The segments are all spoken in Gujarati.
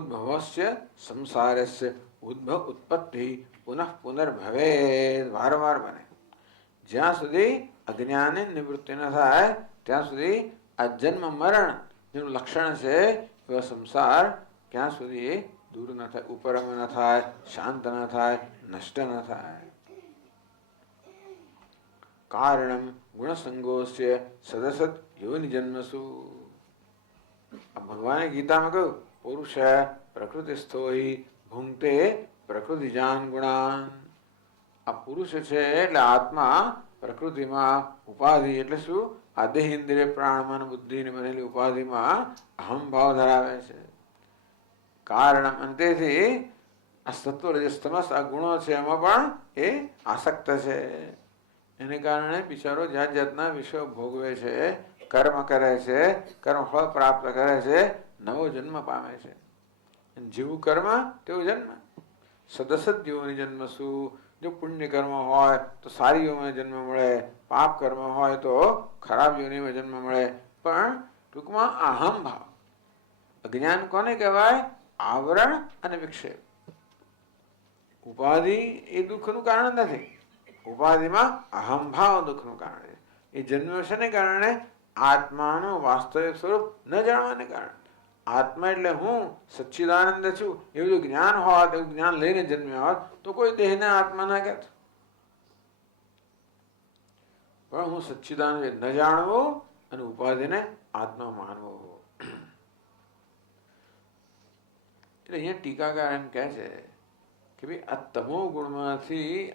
ભવોદ્ભવસ્ય સંસારસ્ય ઉદ્ભવ ઉત્પત્તિ પુનઃ પુનર્ભવે, વારંવાર બને. જ્યાં સુધી અજ્ઞાનની નિવૃત્તિ ન થાય ત્યાં સુધી આ જન્મ મરણ જેનું લક્ષણ છે એવા સંસાર ક્યાં સુધી દૂર ન થાય, ઉપરમ ન થાય, શાંત ન થાય, નષ્ટ ન થાય. કારણમ ગુણસંગોસ્ય સદસત યોનિ જન્મસુ. આ ભગવાને ગીતામાં કહ્યું પુરુષ પ્રકૃતિસ્થો હિ ભુંક્તે પ્રકૃતિજાન ગુણાન. આ પુરુષ છે એટલે આત્મા પ્રકૃતિમાં ઉપાધિ એટલે શું? આ દેહ ઇન્દ્રિય પ્રાણ મન બુદ્ધિની બનેલી ઉપાધિમાં અહમ ભાવ ધરાવે છે. કારણ અંતેથી આ સત્વ રજસ તમસ આ ગુણો છે એમાં પણ એ આસક્ત છે. એને કારણે બિચારો જાત જાતના વિષયો ભોગવે છે, કર્મ કરે છે, કર્મ ફળ પ્રાપ્ત કરે છે, નવો જન્મ પામે છે. જેવું કર્મ તેવું જન્મ. સદસત યોનિ જન્મ શું? જો પુણ્ય કર્મ હોય તો સારી યોનિમાં જન્મ મળે, પાપ કર્મ હોય તો ખરાબ યોનિમાં જન્મ મળે. પણ ટૂંકમાં અહમ ભાવ. અજ્ઞાન કોને કહેવાય? આવરણ અને વિક્ષેપ. ઉપાધિ એ દુઃખનું કારણ નથી. ઉપાધિમાં અહમ ભાવ દુઃખનું કારણ છે. એ જન્મ છે ને કારણે આત્માનું વાસ્તવિક સ્વરૂપ ન જાણવાને કારણે. આત્મા એટલે હું સચ્ચિદાનંદ છું એવું જો જ્ઞાન હોત, એવું જ્ઞાન લઈને જન્મ્યા હોત તો કોઈ દેહને આત્મા ના કહેત. પણ હું સચ્ચિદાનંદ ન જાણવો અને ઉપાધિને આત્મા માનવો. એટલે અહીંયા ટીકાકાર એમ કહે છે કે ભાઈ આ તમો ગુણમાંથી,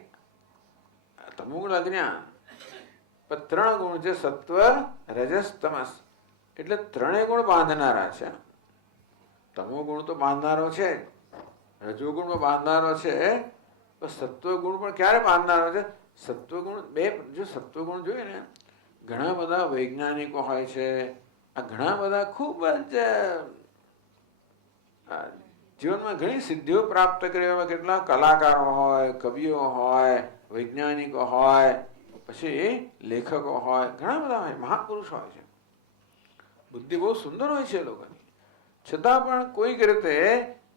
તમો ગુણ અજ્ઞાન, પણ 3 ગુણ છે સત્વ રજસ તમસ, એટલે 3 ગુણ બાંધનારા છે. તમો ગુણ તો બાંધનારો છે, રજોગુણ પણ બાંધનારો છે, પણ સત્વગુણ પણ ક્યારે બાંધનારો છે? સત્વગુણ બે. જો સત્વગુણ જોઈએ ને, ઘણા બધા વૈજ્ઞાનિકો હોય છે, આ ઘણા બધા ખૂબ જ જીવનમાં ઘણી સિદ્ધિઓ પ્રાપ્ત કરી એવા કેટલા કલાકારો હોય, કવિઓ હોય, વૈજ્ઞાનિકો હોય, પછી લેખકો હોય, ઘણા બધા હોય, મહાપુરુષ હોય છે. બુદ્ધિ બહુ સુંદર હોય છે એ લોકોની, છતાં પણ કોઈક રીતે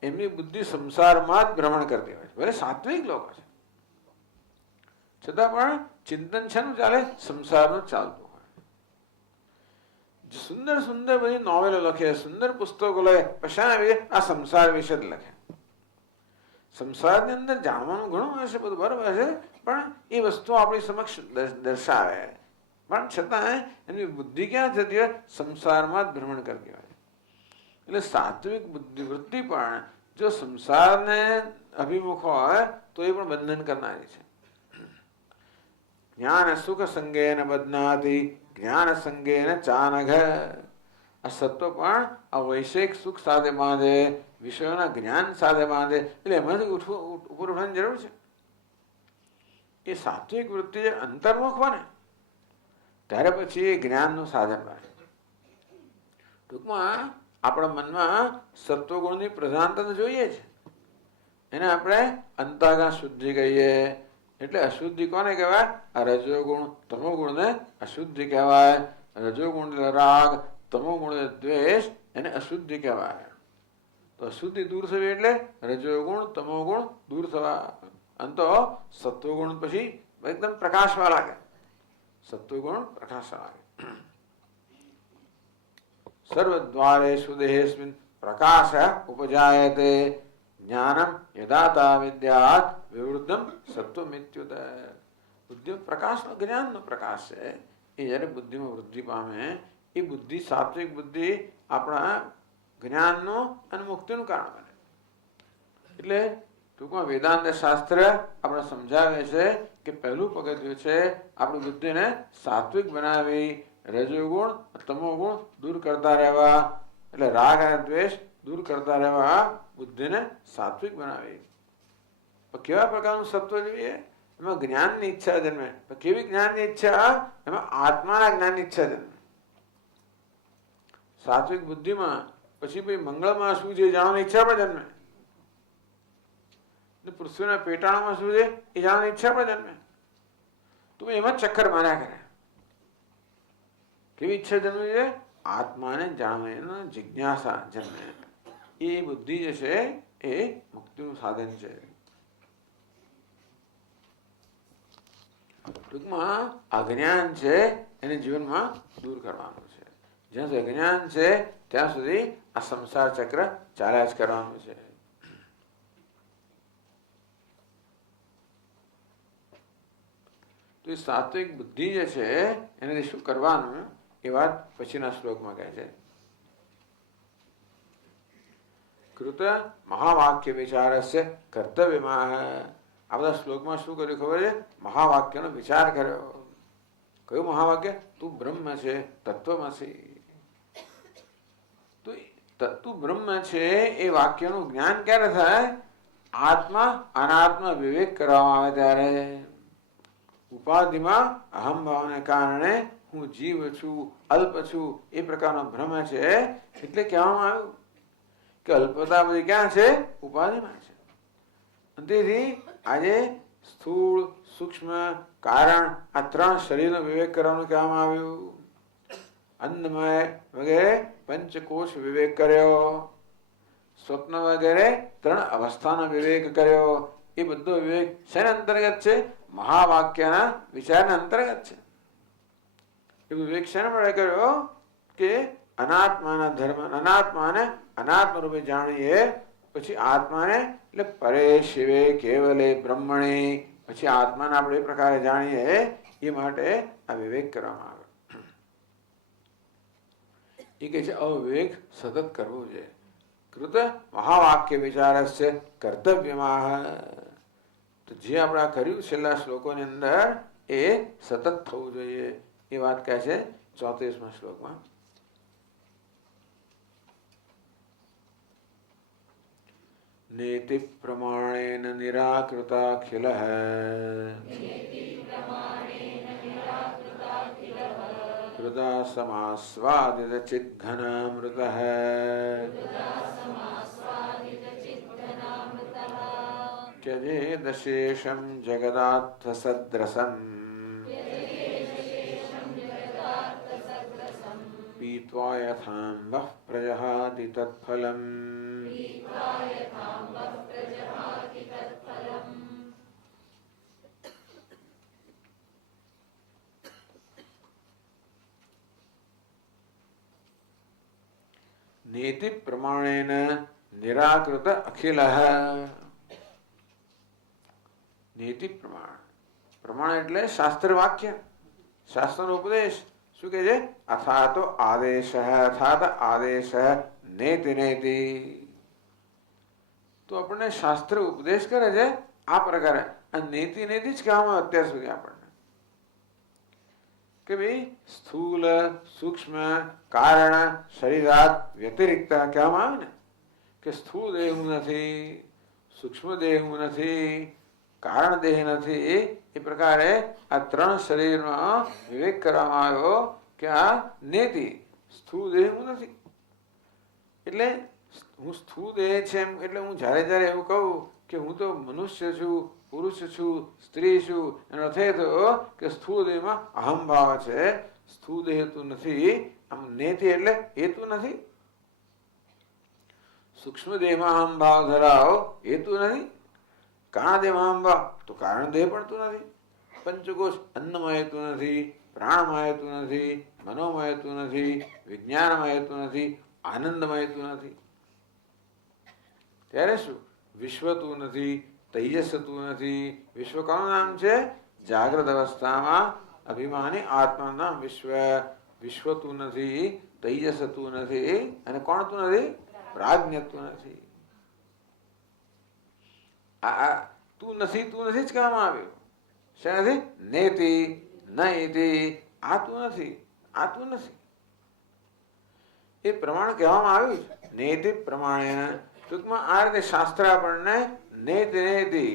એમની બુદ્ધિ સંસારમાં જ ભ્રમણ કરતી હોય છે. ભલે સાત્વિક લોકો છે, છતાં પણ ચિંતન શેનું ચાલે? સંસારનું ચાલતું હોય. સુંદર સુંદર બધી નોવેલો લખે, સુંદર પુસ્તકો લખે, પછી આ સંસાર વિશે જ લખે. સંસારની અંદર જાણવાનું ઘણું હશે, બધું બરાબર છે, પણ એ વસ્તુ આપણી સમક્ષ દર્શાવે, પણ છતાં એની બુદ્ધિ ક્યાં થતી હોય? સંસારમાં જ ભ્રમણ કરતી હોય. એટલે સાત્વિક બુદ્ધિવૃત્તિ પણ જો સંસારને અભિમુખ હોય તો એ પણ બંધન કરનારી છે. જ્ઞાન સુખ સંગેન બધનાતિ જ્ઞાન સંગેન ચાનઘ. આ સત્વ પણ આ વૈષયિક સુખ સાથે બાંધે, વિષયોના જ્ઞાન સાથે બાંધે, એટલે એમાંથી ઉપર ઉઠવાની જરૂર છે. એ સાત્વિક વૃત્તિ જે અંતર્મુખ બને ત્યારે પછી એ જ્ઞાનનું સાધન બને. ટૂંકમાં આપણા મનમાં સત્વગુણની પ્રધાનતા જોઈએ છે. એને આપણે અંતઃગા શુદ્ધિ કહીએ. એટલે અશુદ્ધિ કોને કહેવાય? આ રજોગુણ, તમોગુણને અશુદ્ધિ કહેવાય. રજોગુણ રાગ, તમોગુણ દ્વેષ, એને અશુદ્ધિ કહેવાય. તો અશુદ્ધિ દૂર થવી એટલે રજોગુણ તમોગુણ દૂર થવા. અંતો સત્વગુણ પછી એકદમ પ્રકાશવા લાગે. સત્વગુણ પ્રકાશવા લાગે. સર્વદ્વારેષુ દેહેસ્મિન પ્રકાશ ઉપજાયતે જ્ઞાનમ યદાતા વિદ્યાત વિવૃદ્ધમ સત્વમિત્યુત. બુદ્ધિ પ્રકાશનો જ્ઞાનનો પ્રકાશ છે. એ જ્યારે બુદ્ધિમાં વૃદ્ધિ પામે, એ બુદ્ધિ સાત્વિક બુદ્ધિ આપણા જ્ઞાનનું અને મુક્તિનું કારણ બને. એટલે ટૂંકમાં વેદાંત શાસ્ત્ર આપણે સમજાવે છે કે પહેલું પગથિયું છે આપણી બુદ્ધિને સાત્વિક બનાવી, રજોગુણ તમોગુણ દૂર કરતા રહેવા, એટલે રાગ અને દ્વેષ દૂર કરતા રહેવા બુદ્ધિને સાત્વિક બનાવી. કેવા પ્રકારનું સત્વ જોઈએ? એમાં જ્ઞાનની ઈચ્છા જન્મે. કેવી જ્ઞાનની ઈચ્છા? એમાં આત્માના જ્ઞાનની ઈચ્છા જન્મે. સાત્વિક બુદ્ધિમાં પછી ભાઈ મંગળમાં શું છે જાણવાની ઈચ્છા પણ જન્મે. પૃથ્વીના પેટાળમાં શું છે એ જાણવાની ઈચ્છા પણ જન્મે. તો એમાં ચક્કર માર્યા કરે. કેવી ઈચ્છા જન્મે છે? આત્માને જાણવાની જિજ્ઞાસા જન્મે. એ બુદ્ધિ જે છે એ મુક્તિનું સાધન છે. ટૂંકમાં અજ્ઞાન છે એને જીવનમાં દૂર કરવાનું છે. જ્યાં સુધી અજ્ઞાન છે ત્યાં સુધી આ સંસાર ચક્ર ચાલ્યા જ કરવાનું છે. તો એ સાત્વિક બુદ્ધિ જે છે એનાથી શું કરવાનું એ વાત પછીના શ્લોકમાં કહે છે. કૃત મહાવાક્ય વિચારસ્ય કર્તવ્યમાં. આ બધા શ્લોકમાં શું કર્યું ખબર છે? મહાવાક્યનો વિચાર કર્યો. કયું મહાવાક્ય? તું બ્રહ્મ છે, તત્વમસી. તું બ્રહ્મ છે એ વાક્યનું જ્ઞાન ક્યારે થાય? આત્મા અનાત્મ વિવેક કરવામાં આવે ત્યારે. ઉપાધિમાં અહમ ભાવને કારણે હું જીવ છું, અલ્પ છું એ પ્રકારનો ભ્રમ છે. એટલે કહેવામાં આવ્યું કે અલ્પતા બધી ક્યાં છે? ઉપાધિમાં છે. તેથી આજે સ્થૂળ, સૂક્ષ્મ, કારણ આ ત્રણ શરીરનો વિવેક કરવાનું કહેવામાં આવ્યું. અન્નમય વગેરે પંચકોશ વિવેક કર્યો. સ્વપ્ન વગેરે ત્રણ અવસ્થાનો વિવેક કર્યો. એ બધો વિવેક શેના અંતર્ગત છે? મહાવાક્યના વિચારના અંતર્ગત છે. એ વિવેક શેના માટે કર્યો? કે અનાત્માના ધર્મ, અનાત્માને અનાત્મ રૂપે જાણીએ, પછી આત્માને એટલે પરે શિવે કેવલે બ્રહ્મણી, પછી આત્માને આપણે એ પ્રકારે જાણીએ એ માટે આ વિવેક કરવામાં આવે. એ કહે છે અવિવેક સતત કરવો જોઈએ. કૃત મહાવાક્ય વિચારસ્ય કર્તવ્યમાં. તો જે આપણે આ કર્યું છેલ્લા શ્લોકોની અંદર એ સતત થવું જોઈએ. એ વાત કહે છે 34મા શ્લોકમાં. નેતિ પ્રમાણેન નિરાકૃતાખિલઃ હૃદા સમાસ્વાદિત ચિદ્ઘનામૃતઃ ત્યજેદશેષં જગદાર્થસદ્રસં પીત્વા યથામ્બઃ પ્રજહાતિ તત્ફલम्. नीति प्रमाणेन निराकृत अखिल. नीति प्रमाण. प्रमाण એટલે શાસ્ત્ર વાક્ય, શાસ્ત્રનો ઉપદેશ. શું કહે છે? અથાતો આદેશ, અથાત આદેશ નેતિ નેતિ. તો આપણને શાસ્ત્ર ઉપદેશ કરે છે આ પ્રકારે. આ નેતિ નેતિ જ કહેવામાં અત્યાર સુધી આપણને કે ભાઈ સ્થૂલ, સૂક્ષ્મ, કારણ, શરીરાત વ્યતિરિક્ત કહેવામાં આવે ને કે સ્થૂળ દેહ હું નથી, સૂક્ષ્મ દેહ હું નથી, કારણ દેહ નથી. એ પ્રકારે આ ત્રણ શરીરમાં વિવેક કરવામાં આવ્યો કે આ નેતિ સ્થૂળ દેહ હું નથી. એટલે હું સ્થૂળ દેહ છે એટલે હું જ્યારે જ્યારે એવું કહું કે હું તો મનુષ્ય છું, પુરુષ છું, સ્ત્રી છું, એનો અર્થ એ થયો કે સ્થૂળ દેહમાં અહમ ભાવ છે. સ્થૂળ દેહ તું નથી. આમ નેતિ એટલે એ તું નથી. સૂક્ષ્મ દેહમાં અહમ ભાવ ધરાવ એ તું નથી. કારણ દેહમાં અહમ ભાવ તો કારણ દેહ પણ તું નથી. પંચકોશ અન્નમય તું નથી, પ્રાણમય તું નથી, મનોમય તું નથી, વિજ્ઞાનમય તું નથી, આનંદમય તું નથી. ત્યારે શું? વિશ્વ તું નથી, તેજસ તું નથી. વિશ્વ કોનું નામ છે? જાગ્રત અવસ્થામાં અભિમાની આત્માનું નામ વિશ્વ. વિશ્વ તું નથી, તેજસ તું નથી, અને કોણ તું નથી? પ્રાજ્ઞ તું નથી. આ તું નથી, તું નથી જ કહેવામાં આવ્યું. શેનાથી? નેતિ નૈતિ. આ તું નથી, આ તું નથી. એ પ્રમાણ કહેવામાં આવ્યું છે. નેતિ પ્રમાણે. ટૂંકમાં આ રીતે શાસ્ત્ર આપણને નેતિ નેતિ,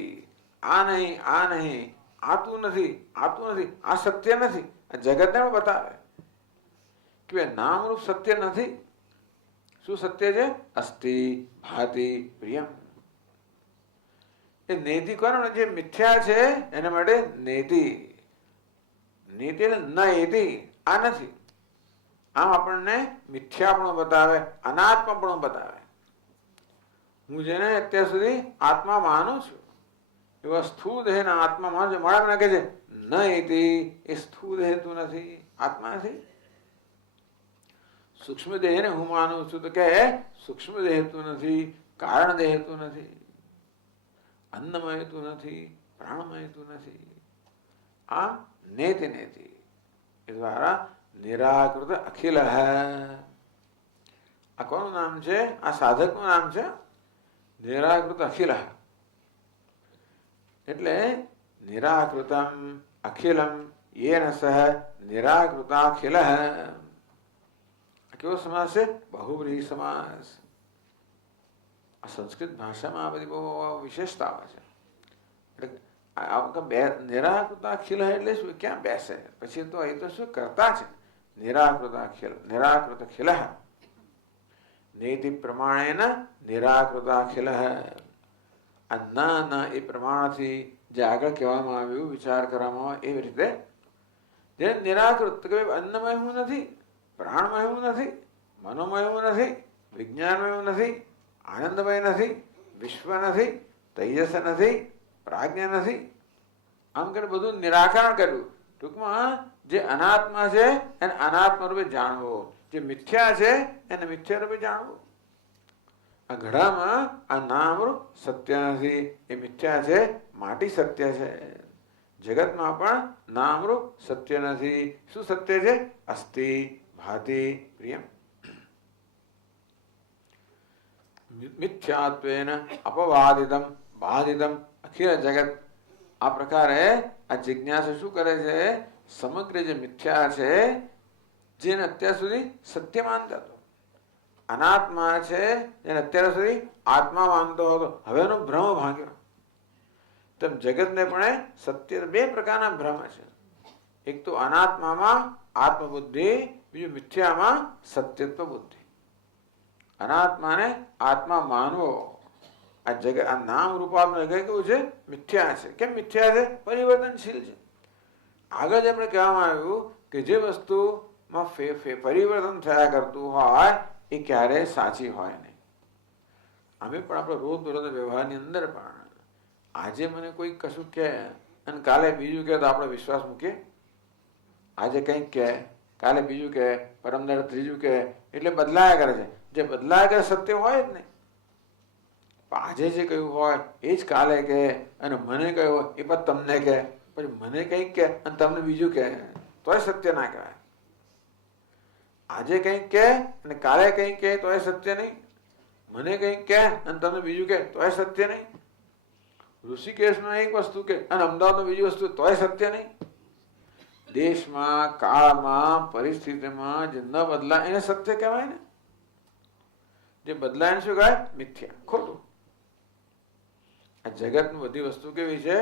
આ નહીં, આ નહીં, આ તું નથી, આ તું નથી, આ સત્ય નથી. આ જગતને પણ બતાવે કે નામરૂપ સત્ય નથી. શું સત્ય છે? અસ્તિ ભાતિ પ્રિયમ. એ નેતિ કોણ? જે મિથ્યા છે એના માટે નેતિ. નેતિ એટલે ન એતિ, આ નથી. આમ આપણને મિથ્યાપણું બતાવે, અનાત્મપણું બતાવે. હું જેને અત્યાર સુધી આત્મા માનું છું એવા સ્થૂળ દેહના આત્મા માનું છું. મારા નાખે છે ન એ સ્થૂળ દેહ તું નથી, આત્મા નથી. સૂક્ષ્મ દેહને હું માનું છું તો કે સૂક્ષ્મ દેહ તું નથી, કારણ દેહ તું નથી, અન્નમય તું નથી, પ્રાણમય તું નથી. આ નેતિ નેતિ એ દ્વારા નિરાકૃત અખિલ. આ કોનું નામ છે? આ સાધકનું નામ છે નિરાકૃત અખિલ. એટલે નિરાકૃતમ અખિલમ યેન સહ નિરાકૃતાખિલ. કેવો સમાસ છે? બહુવ્રીહી સમાસ. આ સંસ્કૃત ભાષામાં આ બધી બહુ વિશેષતાઓ છે. એટલે નિરાકૃતાખિલ એટલે શું? ક્યાં બેસે? પછી તો એ તો શું કરતા છે? નિરાકૃતાખિલ, નિરાકૃત ખિલ નીતિ પ્રમાણેન નિરાકૃતાખિલ. આ ના એ પ્રમાણથી જે આગળ કહેવામાં આવ્યું, વિચાર કરવામાં આવે એવી રીતે જે નિરાકૃત કે અન્નમય હું નથી, પ્રાણમય હું નથી, મનોમય હું નથી, વિજ્ઞાનમય હું નથી, આનંદમય નથી, વિશ્વ નથી, તૈજસ નથી, પ્રાજ્ઞા નથી. આમ કરીને બધું નિરાકરણ કર્યું. ટૂંકમાં જે અનાત્મા છે એને અનાત્મા રૂપે જાણવો, જે મિથ્યા છે એને મિથ્યા રૂપે જાણવું. આ ઘડામાં આ નામરૂપ સત્ય નથી, એ મિથ્યા છે, માટી સત્ય છે. જગતમાં પણ નામરૂપ સત્ય નથી. શું સત્ય છે? અસ્તિ ભાતિ પ્રિયમ. મિથ્યાત્વેન અપવાદિતમ બાધિતમ અખિલ જગત. આ પ્રકારે આ જિજ્ઞાસા શું કરે છે? સમગ્ર જે મિથ્યા છે, જેને અત્યાર સુધી સત્ય માનતા હતો, અનાત્મા છે જેને અત્યાર સુધી આત્મા માનતો હતો, હવે એનો ભ્રમ ભાંગ્યો. તેમ જગતને પણ સત્ય બે પ્રકારના ભ્રમ છે. એક તો અનાત્મામાં આત્મબુદ્ધિ, બીજું મિથ્યામાં સત્યત્વ બુદ્ધિ. અનાત્માને આત્મા માનવો. આ જગત આ નામ રૂપાત્મક જગત કેવું છે? મિથ્યા છે. કેમ મિથ્યા છે? પરિવર્તનશીલ છે. આગળ આપણે કહેવામાં આવ્યું કે જે વસ્તુમાં પરિવર્તન થયા કરતું હોય એ ક્યારેય સાચી હોય નહીં. અમે પણ આપણો રોજબરોજ વ્યવહારની અંદર પણ આજે મને કોઈ કશું કહે અને કાલે બીજું કહે તો આપણે વિશ્વાસ મૂકીએ? આજે કંઈક કહે, કાલે બીજું કહે, પરમદાડે ત્રીજું કહે, એટલે બદલાયા કરે છે. જે બદલાયા કરે સત્ય હોય જ નહીં. આજે જે કહ્યું હોય એ જ કાલે કહે, અને મને કહ્યું હોય એ પણ તમને કહે, પછી મને કંઈક કહે અને તમને બીજું કહે, તોય સત્ય ના કહેવાય. આજે કંઈક કહે અને કાલે કંઈક કહે તોય સત્ય નહીં. મને કંઈક કહે અને તમને બીજું કહે તોય સત્ય નહીં. ઋષિકેશમાં એક વસ્તુ કહે અને અમદાવાદમાં બીજી વસ્તુ તોય સત્ય નહીં. દેશમાં, કાળમાં, પરિસ્થિતિમાં જે ન બદલાય એને સત્ય કહેવાય ને. જે બદલાય એને શું કહેવાય? મિથ્યા, ખોટું. આ જગતની બધી વસ્તુ કેવી છે?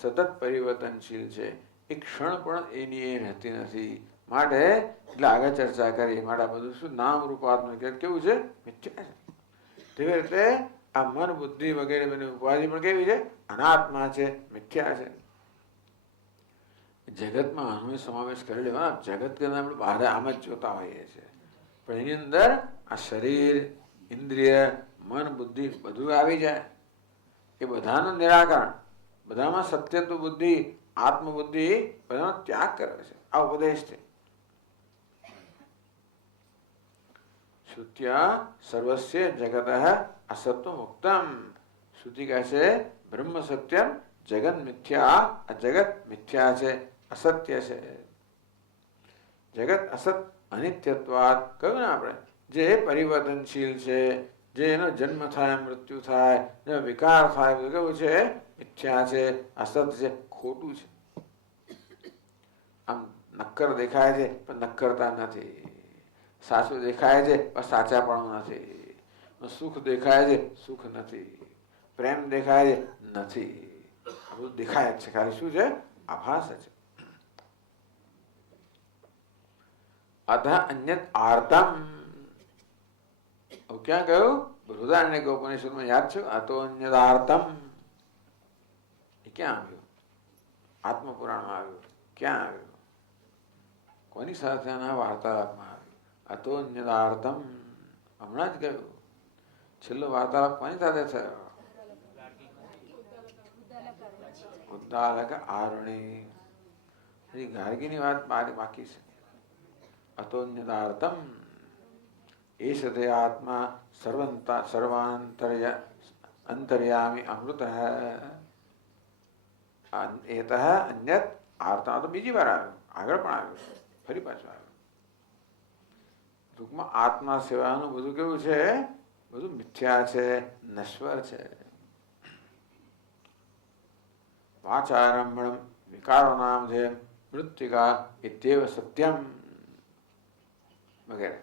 સતત પરિવર્તનશીલ છે. એક ક્ષણ પણ એની એ રહેતી નથી. માટે એટલે આગળ ચર્ચા કરી. માટે બધું શું નામ રૂપાત્મક કેવું છે? મિથ્યા છે. તેવી રીતે આ મન, બુદ્ધિ વગેરે બધી ઉપાધિ પણ કેવી છે? અનાત્મા છે, મિથ્યા છે. જગતમાં આનો સમાવેશ કરી લેવા. જગત કે આપણે બહાર આમ જ જોતા હોઈએ છીએ, પણ એની અંદર આ શરીર, ઇન્દ્રિય, મન, બુદ્ધિ બધું આવી જાય. એ બધાનું નિરાકરણ, બધામાં સત્યત્વ બુદ્ધિ, આત્મબુદ્ધિ બધાનો ત્યાગ કરે છે. આ ઉપદેશ છે. શ્રુત્યા સર્વસ્ય જગત અસત્વ મુક્તમ. શ્રુતિ કહે છે બ્રહ્મ સત્યમ જગત મિથ્યા. આ જગત મિથ્યા છે, અસત્ય છે. જગત અસત અનિત્યત્વાદ કહ્યું ને આપણે. જે પરિવર્તનશીલ છે, જે એનો જન્મ થાય, મૃત્યુ થાય, જેનો વિકાર થાય, બધું કેવું છે? મિથ્યા છે, અસત છે, ખોટું છે. આમ નક્કર દેખાય છે પણ નક્કરતા નથી. સાચું દેખાય છે પણ સાચાપણું નથી. સુખ દેખાય છે, સુખ નથી. પ્રેમ દેખાય છે, નથી. આ બધું દેખાય જ છે, ખાલી શું છે? આભાસ છે. અધ અન્યત આર્તમ. ક્યાં ગયું? બૃહદારણ્યક ઉપનિષદમાં યાદ છે. અતો અન્યદાર્તમ એ ક્યાં આવ્યું? આત્મપુરાણમાં આવ્યું. ક્યાં આવ્યું? કોની સાથેના વાર્તાલાપમાં આવ્યું? અતો અન્યદાર્તમ હમણાં જ ગયું. છેલ્લો વાર્તાલાપ કોની સાથે થયો? ઉદ્દાલક આરણી. હજી ગાર્ગીની વાત બાકી છે. અતોન્યદાર્થમ એષતે આત્મા અંતર્યામી અમૃત એત અન્યત આર્તા તો બીજી વાર આવ્યું, આગળ પણ આવ્યું, ફરી પાછું આવ્યું. ટૂંકમાં આત્મા સેવાનું બધું કેવું છે? બધું મિથ્યા છે, નશ્વર છે. વાચારંભણમ વિકારો નામ છે મૃત્તિકા ઇત્યેવ સત્યમ વગેરે.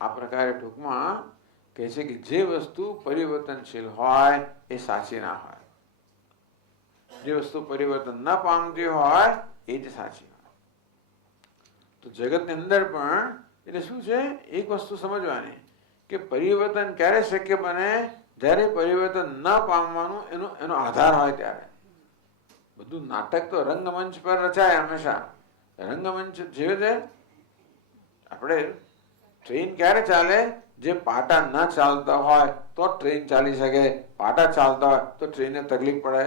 આ પ્રકારે ટૂંકમાં કહે છે કે જે વસ્તુ પરિવર્તનશીલ હોય એ સાચી ના હોય, જે વસ્તુ પરિવર્તન ન પામતી હોય એ જ સાચી હોય. તો જગતની અંદર પણ એટલે શું છે? એક વસ્તુ સમજવાની કે પરિવર્તન ક્યારે શક્ય બને? જ્યારે પરિવર્તન ન પામવાનું એનો આધાર હોય ત્યારે. બધું નાટક તો રંગમંચ પર રચાય હંમેશા. રંગમંચ જેવે છે. આપણે ટ્રેન ક્યારે ચાલે? જે પાટા ન ચાલતા હોય તો ટ્રેન ચાલી શકે, પાટા ચાલતા હોય તો ટ્રેનને તકલીફ પડે.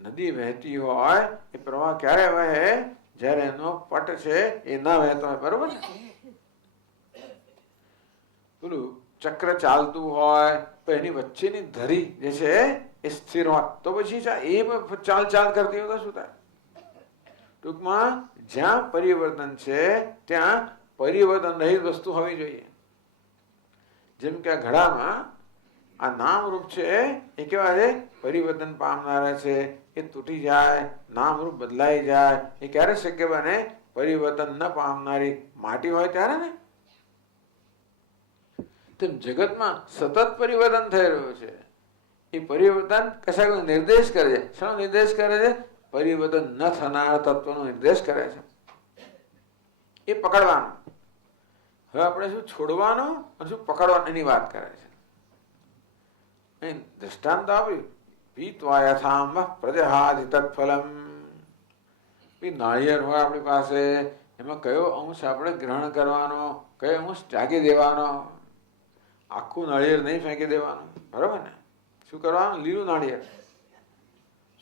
નદી વહેતી હોય એ પ્રવાહ ક્યારે વહે? જ્યારે એનો પટ છે એ ન વહેતો હોય, બરોબર ને? પેલું ચક્ર ચાલતું હોય તો એની વચ્ચેની ધરી જે છે એ સ્થિર હોય તો પછી એ ચાલ કરતી હોય તો શું થાય? ટૂંકમાં જ્યાં પરિવર્તન છે ત્યાં પરિવર્તન રહિત વસ્તુ હોવી જોઈએ. જેમ કે આ ઘડામાં આ નામરૂપ છે એ કેવા છે? પરિવર્તન પામનારા છે. એ તૂટી જાય, નામરૂપ બદલાઈ જાય. એ ક્યારે શક્ય બને? પરિવર્તન ન પામનારી માટી હોય ત્યારે ને. તેમ જગતમાં સતત પરિવર્તન થઈ રહ્યું છે. એ પરિવર્તન કશાક નિર્દેશ કરે છે. શેનો નિર્દેશ કરે છે? પરિવર્તન ન થનાર તત્વનો નિર્દેશ કરે છે. એ પકડવાનું. હવે આપણે શું છોડવાનું અને શું પકડવાનું એની વાત કરે છે. દ્રષ્ટાંત આપ્યું. પીત્વા યથામ પ્રજહાતિ તત્ફલમ. નાળિયેર હોય આપણી પાસે, એમાં કયો અંશ આપણે ગ્રહણ કરવાનો, કયો અંશ ત્યાગી દેવાનો? આખું નાળિયેર નહીં ફેંકી દેવાનું, બરોબર ને? શું કરવાનું? લીલું નાળિયેર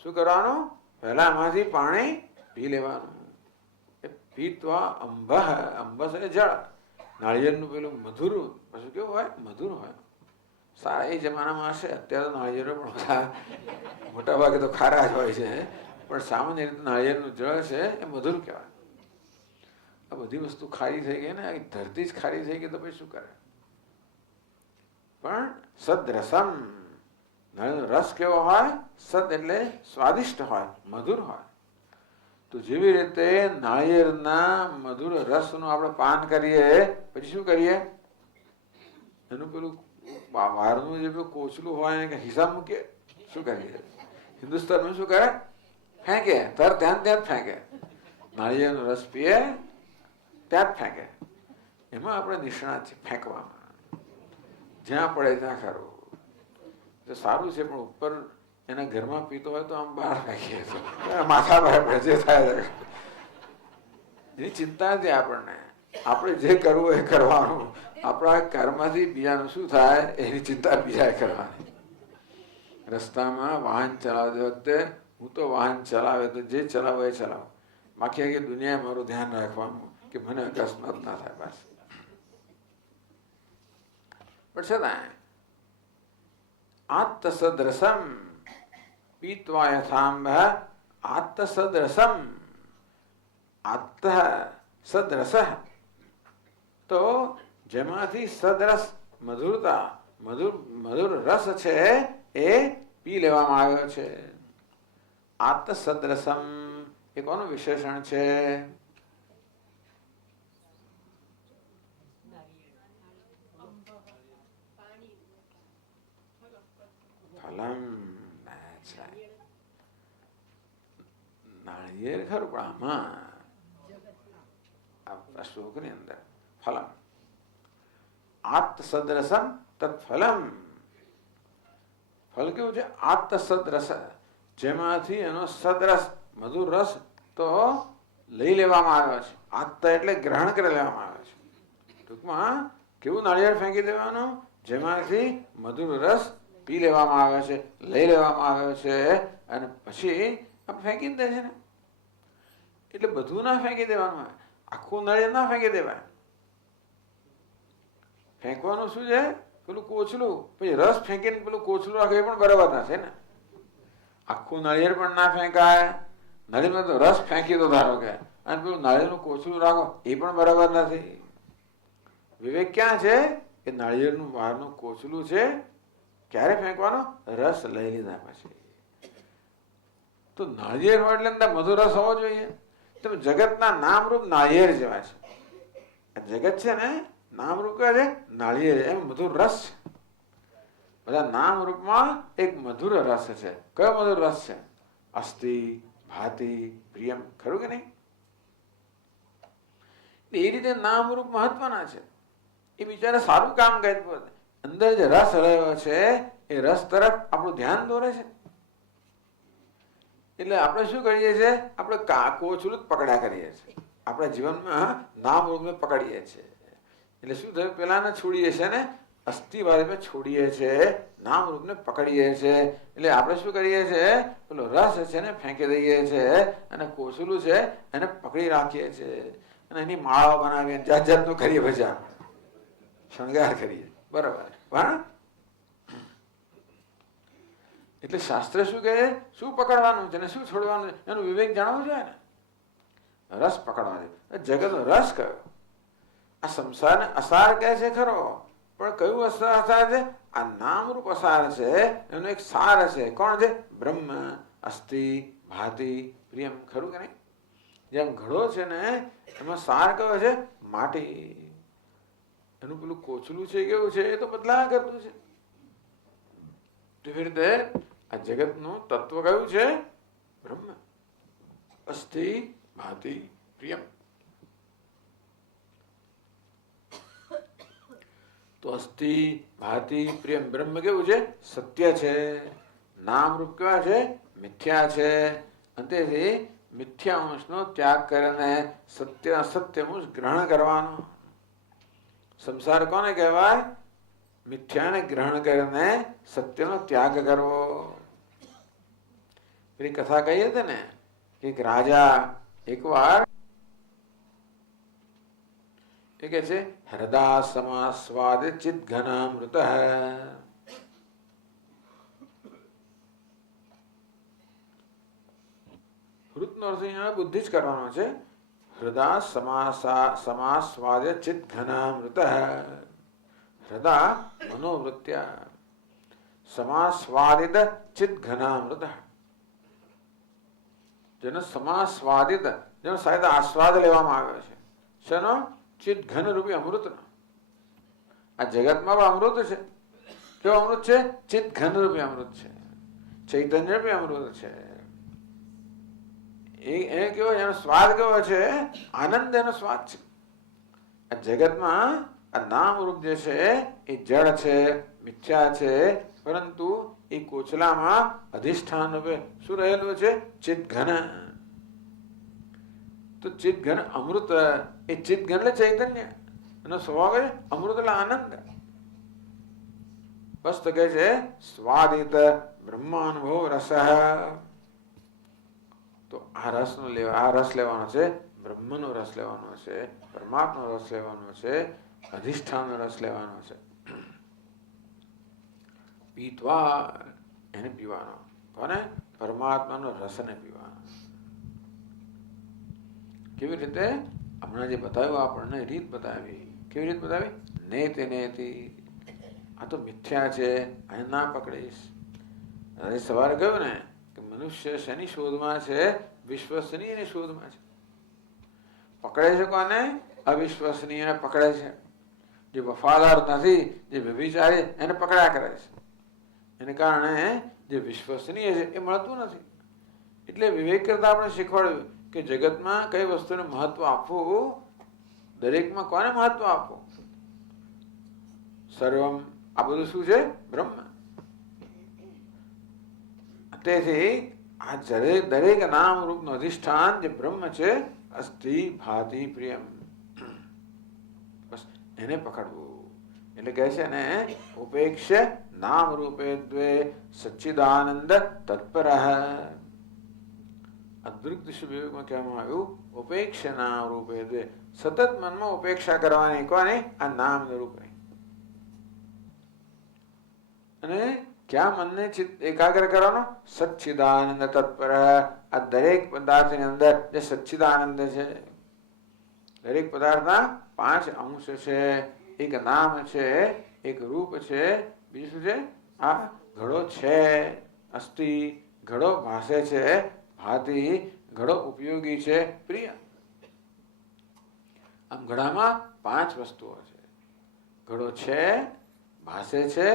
શું કરવાનું? પહેલા એમાંથી પાણી પી લેવાનું. પીત્વા અંબઃ, અંબસ એટલે જળ. નાળિયેરનું પેલું મધુર, પછી કેવું હોય? મધુર હોય. સારા એ જમાનામાં હશે. અત્યારે તો નાળિયેરો પણ બધા મોટા ભાગે તો ખારા જ હોય છે, પણ સામાન્ય રીતે નાળિયેરનું જળ છે એ મધુર કહેવાય. આ બધી વસ્તુ ખારી થઈ ગઈ ને, ધરતી જ ખારી થઈ ગઈ તો પછી શું કરે? પણ સદરસમ, નાળિયેરનો રસ કેવો હોય? સદ એટલે સ્વાદિષ્ટ હોય, મધુર હોય. તો જેવી રીતે નાળિયેરના મધુર રસનું આપણે પાન કરીએ પછી શું કરીએ? એનું પેલું બહારનું જે પેલું કોચલું હોય કે હિસાબ મૂકીએ. શું કરીએ? હિન્દુસ્તાનમાં શું કરે? ફેંકે. ત્યાં જ ફેંકે. નાળિયેરનો રસ પીએ ત્યાં જ ફેંકે. એમાં આપણે નિષ્ણાત છે ફેંકવામાં. જ્યાં પડે ત્યાં ખરું. તો સારું છે, પણ ઉપર એના ઘરમાં પીતો હોય તો આમ બહાર ફેંકીએ તો માથા પર જે થાય એની ચિંતા નથી આપણને. આપણે જે કરવું એ કરવાનું. આપણા કર્મથી બીજાનું શું થાય એની ચિંતા બીજાએ કરવાની. રસ્તામાં વાહન ચલાવતી વખતે હું તો વાહન ચલાવે તો જે ચલાવો એ ચલાવો, બાકી આખી દુનિયાએ મારું ધ્યાન રાખવાનું કે મને અકસ્માત ના થાય બસ. પણ છતાં આત્તસદરસમ પીત્વા યથાંબ આત્તસદરસમ આત્ત સદરસ, તો જેમાંથી સદરસ મધુરતા મધુર રસ છે એ પી લેવામાં આવ્યો છે. આત્ત સદરસમ એ કોનું વિશેષણ છે? ફલમ. નાળિયેર ખરું, પણ આમાં શ્લોકની અંદર ફલમ આત્ત સદરસમ તત્ફલમ. ફલ કેવું છે? આત્ત સદરસ, જેમાંથી એનો સદરસ મધુર રસ તો લઈ લેવામાં આવ્યો છે. આત્ત એટલે ગ્રહણ કરી લેવામાં આવ્યો છે. ટૂંકમાં કેવું નાળિયેર ફેંકી દેવાનું? જેમાંથી મધુર રસ પી લેવામાં આવે છે, લઈ લેવામાં આવે છે અને પછી આમ ફેંકી દે છે ને. એટલે બધું ના ફેંકી દેવાનું હોય, આખું નળિયેર ના ફેંકી દેવાય. ફેંકવાનું શું છે? પેલું કોચલું. પછી રસ ફેંકીને પેલું કોચલું રાખે એ પણ બરાબર નથી ને. આખું નળિયેર પણ ના ફેંકાય. નળિયેરમાં તો રસ ફેંકી દો ધારો કે, અને પેલું નાળિયેરનું કોચલું રાખો એ પણ બરાબર નથી. વિવેક ક્યાં છે? કે નાળિયેરનું બહારનું કોચલું છે ક્યારે ફેંકવાનો? રસ લઈ લીધા પછી. તો નાળિયેર હોય એટલે અંદર મધુર રસ હોવો જોઈએ. તમે જગતના નામરૂપ નાળિયેર જેવા છે. આ જગત છે ને નામરૂપ કહે છે નાળિયેર, એમ મધુર રસ છે. બધા નામરૂપમાં એક મધુર રસ છે. કયો મધુર રસ છે? અસ્થિ ભાતિ પ્રિયમ. ખરું કે નહીં? એ રીતે નામરૂપ મહત્વના છે. એ બિચારા સારું કામ કર્યું. અંદર જે રસ રહ્યો છે એ રસ તરફ આપણું ધ્યાન દોરે છે. એટલે આપણે શું કરીએ છીએ? આપણે કોચલું જ પકડ્યા કરીએ છીએ. આપણા જીવનમાં નામરૂપને પકડીએ છીએ. એટલે શું થયું? પેલાને છોડીએ છીએ ને, અસ્થિવાદને છોડીએ છીએ, નામરૂપને પકડીએ છીએ. એટલે આપણે શું કરીએ છીએ? પેલો રસ છે ને ફેંકી દઈએ છીએ અને કોચલું છે એને પકડી રાખીએ છીએ અને એની માળાઓ બનાવીએ, જાત જાતનું કરીએ, ભજા શણગાર કરીએ. બરાબર. પણ એટલે શાસ્ત્ર શું કહે? શું પકડવાનું છે ને શું છોડવાનું છે એનું વિવેક જાણવું જોઈએ ને. રસ પકડવાનો છે. જગતનો રસ કયો? આ સંસારને અસાર કહે છે ખરો, પણ કયું અસાર છે? આ નામરૂપ અસાર છે. એનો એક સાર છે. કોણ છે? બ્રહ્મ અસ્થિ ભાતિ પ્રિયમ. ખરું કે નહીં? જેમ ઘડો છે ને એમાં સાર કયો છે? માટી. એનું પેલું કોચલું છે કેવું છે? એ તો બદલા કરતું છે. એવી રીતે આ જગતનું તત્વ કયું છે? બ્રહ્મ અસ્થિ ભાતિ પ્રિયમ. તો અસ્થિ ભાતિ પ્રિયમ બ્રહ્મ કેવું છે? સત્ય છે. નામરૂપ કેવા છે? મિથ્યા છે. અંતેથી મિથ્યા અંશનો ત્યાગ કરીને સત્ય અસત્ય અંશ ગ્રહણ કરવાનો. સંસાર કોને કહેવાય? મિથ્યાને ગ્રહણ કરીને સત્યનો ત્યાગ કરવો. પેલી કથા કહી હતી ને કે એક રાજા એકવાર એ કે છે હૃદા સમાસ્વાદ ચિત ઘનામૃત. હૃદનો અર્થ અહીંયા બુદ્ધિ જ કરવાનો છે. હૃદા સમાસ્વાદ ચિત ઘનામૃત. હૃદા મનોવૃત્યા સમાસ્વાદિત ચિત ઘનામૃત. જેનો સમાસ્વાદિત, જેનો સાહેબ આસ્વાદ લેવામાં આવ્યો છે. શેનો? ચિત ઘન રૂપી અમૃતનો. આ જગતમાં પણ અમૃત છે. કેવો અમૃત છે? ચિત ઘન રૂપી અમૃત છે. ચૈતન્ય રૂપી અમૃત છે. એ કેવો? એનો સ્વાદ કેવો છે? આનંદ એનો સ્વાદ છે. આ જગતમાં આ નામરૂપ જે છે એ જળ છે, મિથ્યા છે, પરંતુ એ કોચલામાં અધિષ્ઠાન રૂપે શું રહેલું છે? ચિત ઘન. તો ચિત ઘન અમૃત. એ ચિત ઘન એટલે ચૈતન્ય. એનો સ્વભાવ છે અમૃત એટલે આનંદ. બસ તો કહે છે સ્વાદિત બ્રહ્માનુભવ રસ. તો આ રસનો આ રસ લેવાનો છે, બ્રહ્મનો રસ લેવાનો છે, પરમાત્માનો રસ લેવાનો છે, અધિષ્ઠાનનો રસ લેવાનો છે. પીત્વા એને પીવાનો. કોને? પરમાત્માનો રસને પીવાનો. કેવી રીતે? હમણાં જે બતાવ્યું આપણને રીત બતાવી. કેવી રીત બતાવી? નેતિ નેતિ. આ તો મિથ્યા છે, આને ના પકડીશ. આજે સવારે કહ્યું ને કે મનુષ્ય શેની શોધમાં છે? વિશ્વસનીયની શોધમાં છે. પકડે છે કોને? અવિશ્વસનીયને પકડે છે. જે વફાદાર નથી, જે વ્યભિચારી, એને પકડ્યા કરે છે. એને કારણે જે વિશ્વસનીય છે એ મળતું નથી. એટલે વિવેક કરતા આપણે શીખવાડ્યું કે જગતમાં કઈ વસ્તુને મહત્વ આપવું, દરેકમાં કોને મહત્વ આપવું? સર્વમ. આ બધું શું છે? બ્રહ્મ. તેથી આ દરેક નામ રૂપનું અધિષ્ઠાન જે બ્રહ્મ છે, અસ્થિ ભાતિ પ્રિયમ, બસ એને પકડવું. એટલે કહે છે ને ઉપેક્ષ નામ રૂપે દ્વે સચ્ચિદાનંદ તત્પર. અદ્ભુત વિવેકમાં કહેવામાં આવ્યું ઉપેક્ષ નામ રૂપે દ્વે, સતત મનમાં ઉપેક્ષા કરવાની કોની? આ નામ રૂપે. અને ક્યાં મનને એકાગ્ર કરવાનો? સચ્ચિદાનંદ તત્પર. આ દરેક પદાર્થની અંદર જે સચ્ચિદાનંદ છે, દરેક પદાર્થના 5 અંશ છે. એક નામ છે, એક રૂપ છે, બીજું શું છે? આ ઘડો છે, અસ્થિ, ઘડો ભાસે છે, ભાતિ, ઘડો ઉપયોગી છે, પ્રિય. આમ ઘડામાં 5 વસ્તુઓ છે. ઘડો છે, ભાસે છે,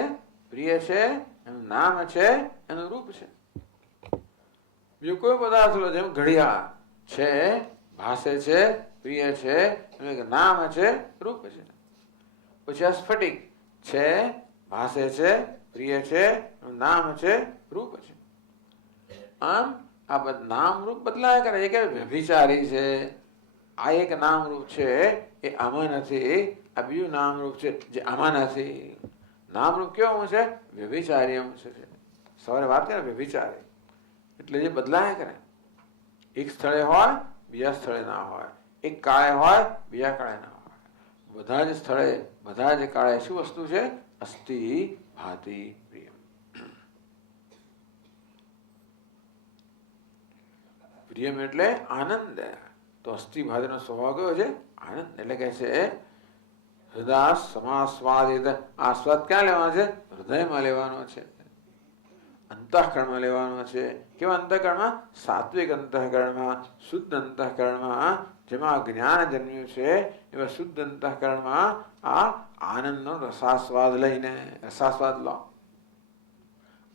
પ્રિય છે, એનું નામ છે, એનું રૂપ છે. બીજો કોઈ પદાર્થ લો, જેમ ઘડિયાળ છે, ભાસે છે, પ્રિય છે, એનું એક નામ છે, રૂપ છે. પછી આ સ્ફટિક છે, ભાસે છે, પ્રિય છે, એનું નામ છે, રૂપ છે. આમ આ નામ રૂપ બદલાયા કરે. એ કે વ્યભિચારી છે, આ એક નામ રૂપ છે એ આમાં નથી, આ બીજું નામ રૂપ છે જે આમાં નથી. નામ રૂપ કેવું છે? વ્યભિચારી અંશ છે. સવારે વાત કરે વ્યભિચારી એટલે જે બદલાયા કરે. એક સ્થળે હોય, બીજા સ્થળે ના હોય. એક કાળે હોય, બીજા કાળે ના હોય. બધા જ સ્થળે, બધા જ કાળે શું વસ્તુ છે? અસ્થિ, ભાતિ, પ્રિયમ. પ્રિયમ એટલે આનંદ. તો અસ્થિ ભાતિનો સ્વભાવ કયો છે? આનંદ. એટલે કહે છે હૃદય સમાસ્વાદિત. આસ્વાદ ક્યાં લેવાનો છે? હૃદયમાં લેવાનો છે, અંતઃકરણમાં લેવાનો છે. કેવા અંતઃકરણમાં? સાત્વિક અંતઃકરણમાં, શુદ્ધ અંતઃકરણમાં, જેમાં જ્ઞાન જન્મ્યું છે એવા શુદ્ધ અંતઃકરણમાં આ આનંદનો રસાસ્વાદ લઈને. રસાસ્વાદ લો.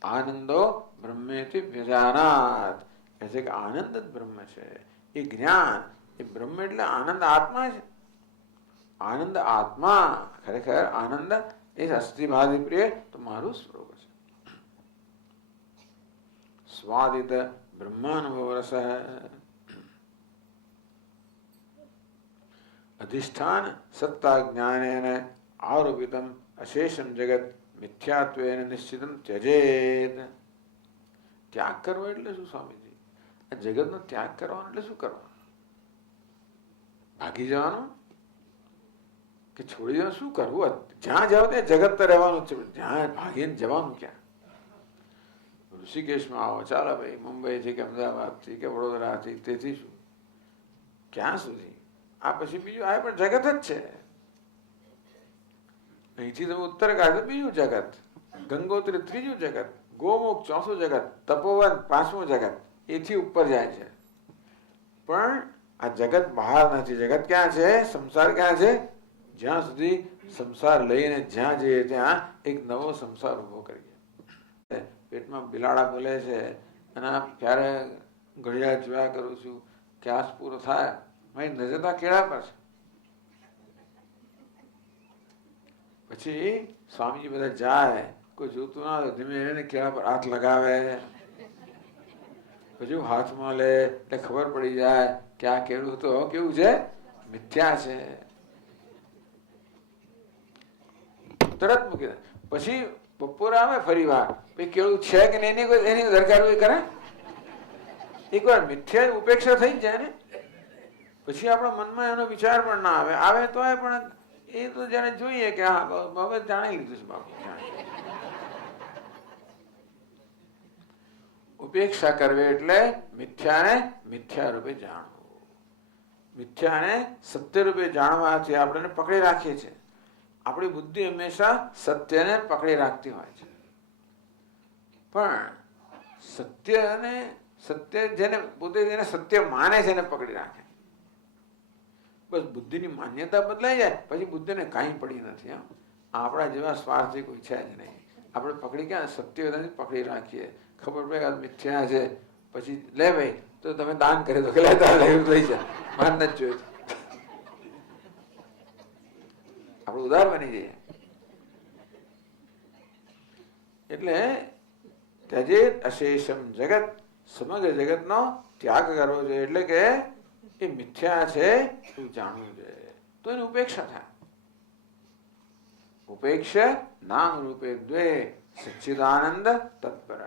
આનંદો બ્રહ્મેતિ વ્યજાનાત. કહે છે કે આનંદ જ બ્રહ્મ છે. એ જ્ઞાન, એ બ્રહ્મ એટલે આનંદ આત્મા છે. આનંદ આત્મા, ખરેખર આનંદ એ અસ્થિ ભાતિ પ્રિય તો મારું સ્વરૂપ છે. સ્વાદિત બ્રહ્માનુભવ રસ. અધિષ્ઠાન સત્તા જ્ઞાનેન આરોપિતમ અશેષમ જગત મિથ્યાત્વેન નિશ્ચિતમ ત્યજેત. ત્યાગ કરવો એટલે શું સ્વામીજી? આ જગતનો ત્યાગ કરવાનો એટલે શું કરવાનું? ભાગી જવાનું કે છોડી દેવાનું? શું કરવું? જ્યાં જાવ ત્યાં જગત તો રહેવાનું છે, જ્યાં ભાગીને જવાનું ક્યાં? ઋષિકેશમાં આવો, ચાલો ભાઈ, મુંબઈથી કે અમદાવાદથી કે વડોદરાથી, તેથી શું? ક્યાં સુધી? આ પછી બીજું આ પણ જગત જ છે. અહીંથી તમે ઉત્તર કાઢો બીજું જગત, ગંગોત્રી ત્રીજું જગત, ગોમુખ ચોથું જગત, તપોવન પાંચમું જગત, એથી ઉપર જાય છે. પણ આ જગત બહાર નથી. જગત ક્યાં છે? સંસાર ક્યાં છે? જ્યાં સુધી સંસાર લઈને જ્યાં જઈએ ત્યાં એક નવો સંસાર ઉભો કરીએ. પેટમાં બિલાડા બોલે છે અને ક્યારે ઘડિયાળ જોયા કરું છું કે આસ પૂરો થાય, મારી નજર તો કેળા પર છે. પછી સ્વામીજી બધા જાય, કોઈ જોતું ના હોય, ધીમે એને કેળા પર હાથ લગાવે, પછી હાથમાં લે એટલે ખબર પડી જાય કે આ કેળું તો કેવું છે? મિથ્યા છે. તરત મૂકી દે. પછી બપોરે આવે ફરી વાર, કેળું છે કે નહીં એની દરકાર કરે. એકવાર મિથ્યા ઉપેક્ષા થઈ જ જાય ને, પછી આપણા મનમાં એનો વિચાર પણ ના આવે. આવે તો પણ એ તો જાણે જોઈએ કે હા હવે જાણી લીધું છે બાપુ. ઉપેક્ષા કરવી એટલે મિથ્યાને મિથ્યા રૂપે જાણવું. મિથ્યાને સત્ય રૂપે જાણવાથી આપણે પકડી રાખીએ છીએ. આપણી બુદ્ધિ હંમેશા સત્યને પકડી રાખતી હોય છે. પણ સત્ય જેને પોતે જેને સત્ય માને છે એને પકડી રાખે. બસ બુદ્ધિની માન્યતા બદલાઈ જાય પછી બુદ્ધિને કાંઈ પડી નથી. આપણા જેવા સ્વાર્થી કોઈ છે જ નહીં. આપણે પકડી ક્યાં? સત્ય પકડી રાખીએ. ખબર પડે કે મિથ્યા છે, પછી લે ભાઈ તો તમે દાન કરે તો લેતા લઈ જાય, માન જ જોયું. આપણે ઉદાર બની જઈએ. એટલે ત્યજેત અશેષમ જગત, સમગ્ર જગતનો ત્યાગ કરવો જોઈએ. એટલે કે એ મિથ્યા છે એવું જાણવું જોઈએ, તો એની ઉપેક્ષા થાય. उपेक्ष नाम रूपे द्वे सच्चिदानंद तत्पर.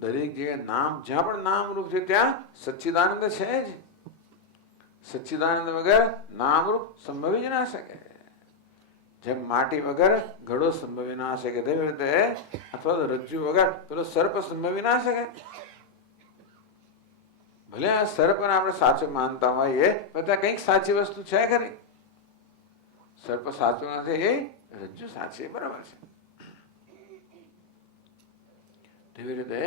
દરેક જગ્યાએ નામ, જ્યાં પણ નામ રૂપ છે ત્યાં સચ્ચિદાનંદ છે જ. સચ્ચિદાનંદ વગર નામરૂપ સંભવી જ ના શકે. જેમ માટી વગર ઘડો સંભવી ના શકે તેવી રીતે અથવા તો રજ્જુ વગર પેલો સર્પ સંભવી ના શકે. ભલે આ સર્પને આપણે સાચો માનતા હોઈએ પણ ત્યાં કંઈક સાચી વસ્તુ છે ખરી. સર્પ સાચું નથી, એ રજ્જુ સાચી, બરાબર છે. તેવી રીતે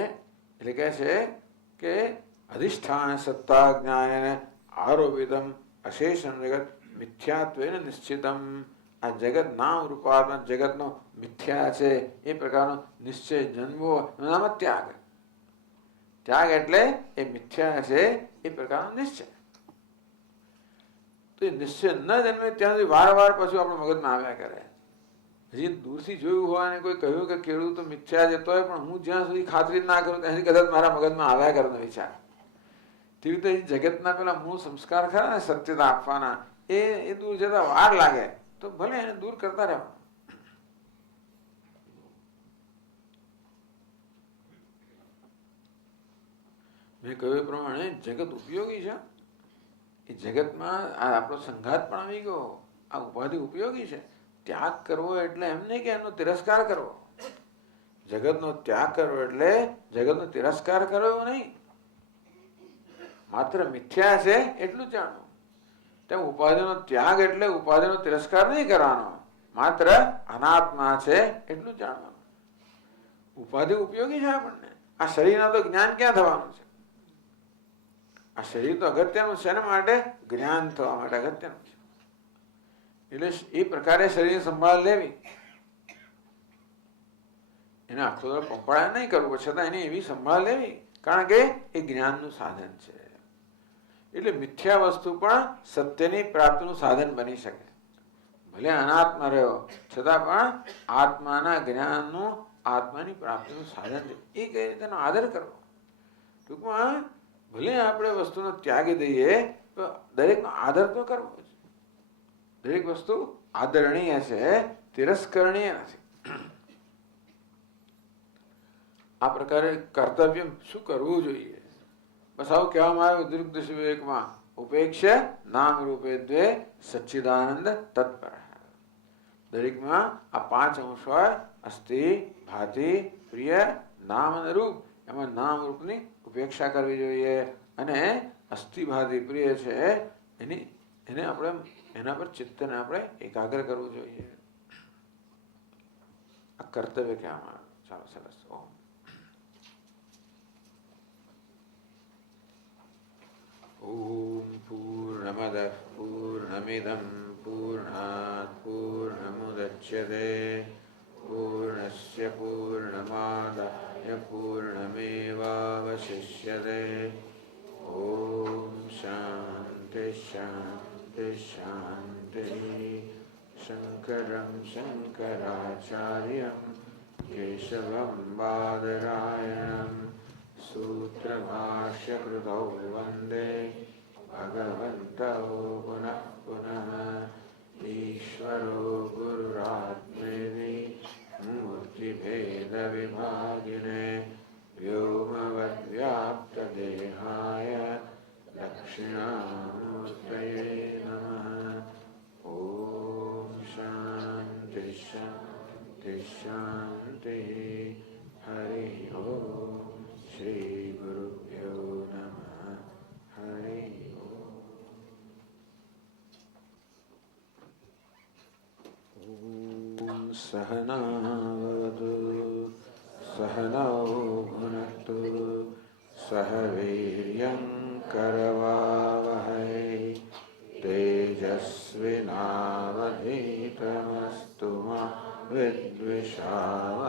એટલે કહે છે કે અધિષ્ઠાન સત્તા જ્ઞાન આરોપિતમ અશેષમ જગત મિથ્યાત્વેન નિશ્ચિતમ. આ જગત નામ રૂપાત્મક જગતનો મિથ્યા છે એ પ્રકારનો નિશ્ચય જન્મવો, નામ ત્યાગ. ત્યાગ એટલે એ મિથ્યા છે એ પ્રકારનો નિશ્ચય. તો એ નિશ્ચય ન જન્મે ત્યાં સુધી વારંવાર પછી આપણા મગજમાં આવ્યા કરે. હજી દૂરથી જોયું હોય અને કોઈ કહ્યું કે ખેડૂત તો મિથ્યા છે, તોય પણ હું જ્યાં સુધી ખાતરી ના કરું ત્યાં કદાચ મારા મગજમાં આવ્યા કરવાનો વિચાર. તેવી રીતે જગતના પેલા મૂળ સંસ્કાર ખરા ને સત્યતા આપવાના, એ દૂર જતા વાર લાગે તો ભલે એને દૂર કરતા રહેવા. મેં કહ્યું એ પ્રમાણે જગત ઉપયોગી છે. એ જગતમાં આ આપણો સંઘાત પણ આવી ગયો. આ ઉપાધિ ઉપયોગી છે. ત્યાગ કરવો એટલે એમ નહીં કે એનો તિરસ્કાર કરવો. જગતનો ત્યાગ કરવો એટલે જગતનો તિરસ્કાર કરવો એવું નહીં. માત્ર મિથ્યા છે એટલું જ જાણવું. તેમ ઉપાધિનો ત્યાગ એટલે ઉપાધિનો તિરસ્કાર નહીં કરવાનો, માત્ર અનાત્મા છે એટલું જ જાણવાનું. ઉપાધિ ઉપયોગી છે આપણને. આ શરીરના તો જ્ઞાન ક્યાં થવાનું છે? આ શરીર તો અગત્યનું છે એના માટે જ્ઞાન થવા માટે અગત્યનું છે. એટલે એ પ્રકારે શરીરની સંભાળ લેવી. એને આખો પંપાળા નહીં કરવું, છતાં એની એવી સંભાળ લેવી, કારણ કે એ જ્ઞાનનું સાધન છે. એટલે મિથ્યા વસ્તુ પણ સત્યની પ્રાપ્તિનું સાધન બની શકે. ભલે અનાત્મા રહ્યો છતાં પણ આત્માના જ્ઞાનનું આત્માની પ્રાપ્તિનું સાધન છે. એ કઈ રીતે તેનો આદર કરવો. ટૂંકમાં ભલે આપણે વસ્તુનો ત્યાગી દઈએ તો દરેકનો આદર તો કરવો જ. દરેક વસ્તુ આદરણીય છે, તિરસ્કરણીય નથી. આ પ્રકારે કર્તવ્ય શું કરવું જોઈએ? બસ આવું કહેવામાં આવ્યું દીર્ઘ વિવેકમાં. ઉપેક્ષ નામ રૂપે દ્વે સચ્ચિદાનંદ તત્પર. દરેકમાં આ 5 અંશ હોય: અસ્થિ, ભાતિ, પ્રિય, નામ અને રૂપ. એમાં નામ રૂપની ઉપેક્ષા કરવી જોઈએ અને અસ્થિ ભાતિ પ્રિય છે એને આપણે એના પર ચિત્તને આપણે એકાગ્ર કરવું જોઈએ. આ કર્તવ્ય કહેવામાં આવે. ચાલો, સરસ. ઓમ પૂર્ણમદ પૂર્ણમિદં પૂર્ણાત પૂર્ણમુદચ્યતે પૂર્ણસ્ય પૂર્ણમાદાય પૂર્ણમેવાવશિષ્યતે. ઓમ શાંતિ શાંતિ શાંતિ. શંકરં શંકરાચાર્યં કેશવં બાદરાયણં સૂત્રભાષ્યકૃતૌ વંદે ભગવन्तौ પુનઃ પુનઃ. ઈશ્વરો ગુરુરાત્મેતિ મૂર્તિભેદવિભાગિને વ્યોમવદ્વ્યાપ્તદેહાય દક્ષિણામૂર્તયે નમઃ. ઓમ શાંતિ શાંતિ શાંતિ. હરિ ઓમ. શ્રી ગુરુભ્યો નમઃ. હરિ ઓમ. સહનાવતુ સહનૌ ભુનક્તુ સહ વીર્યં કરવાવહૈ તેજસ્વિનાવધીતમસ્તુ મા વિદ્વિષાવહૈ.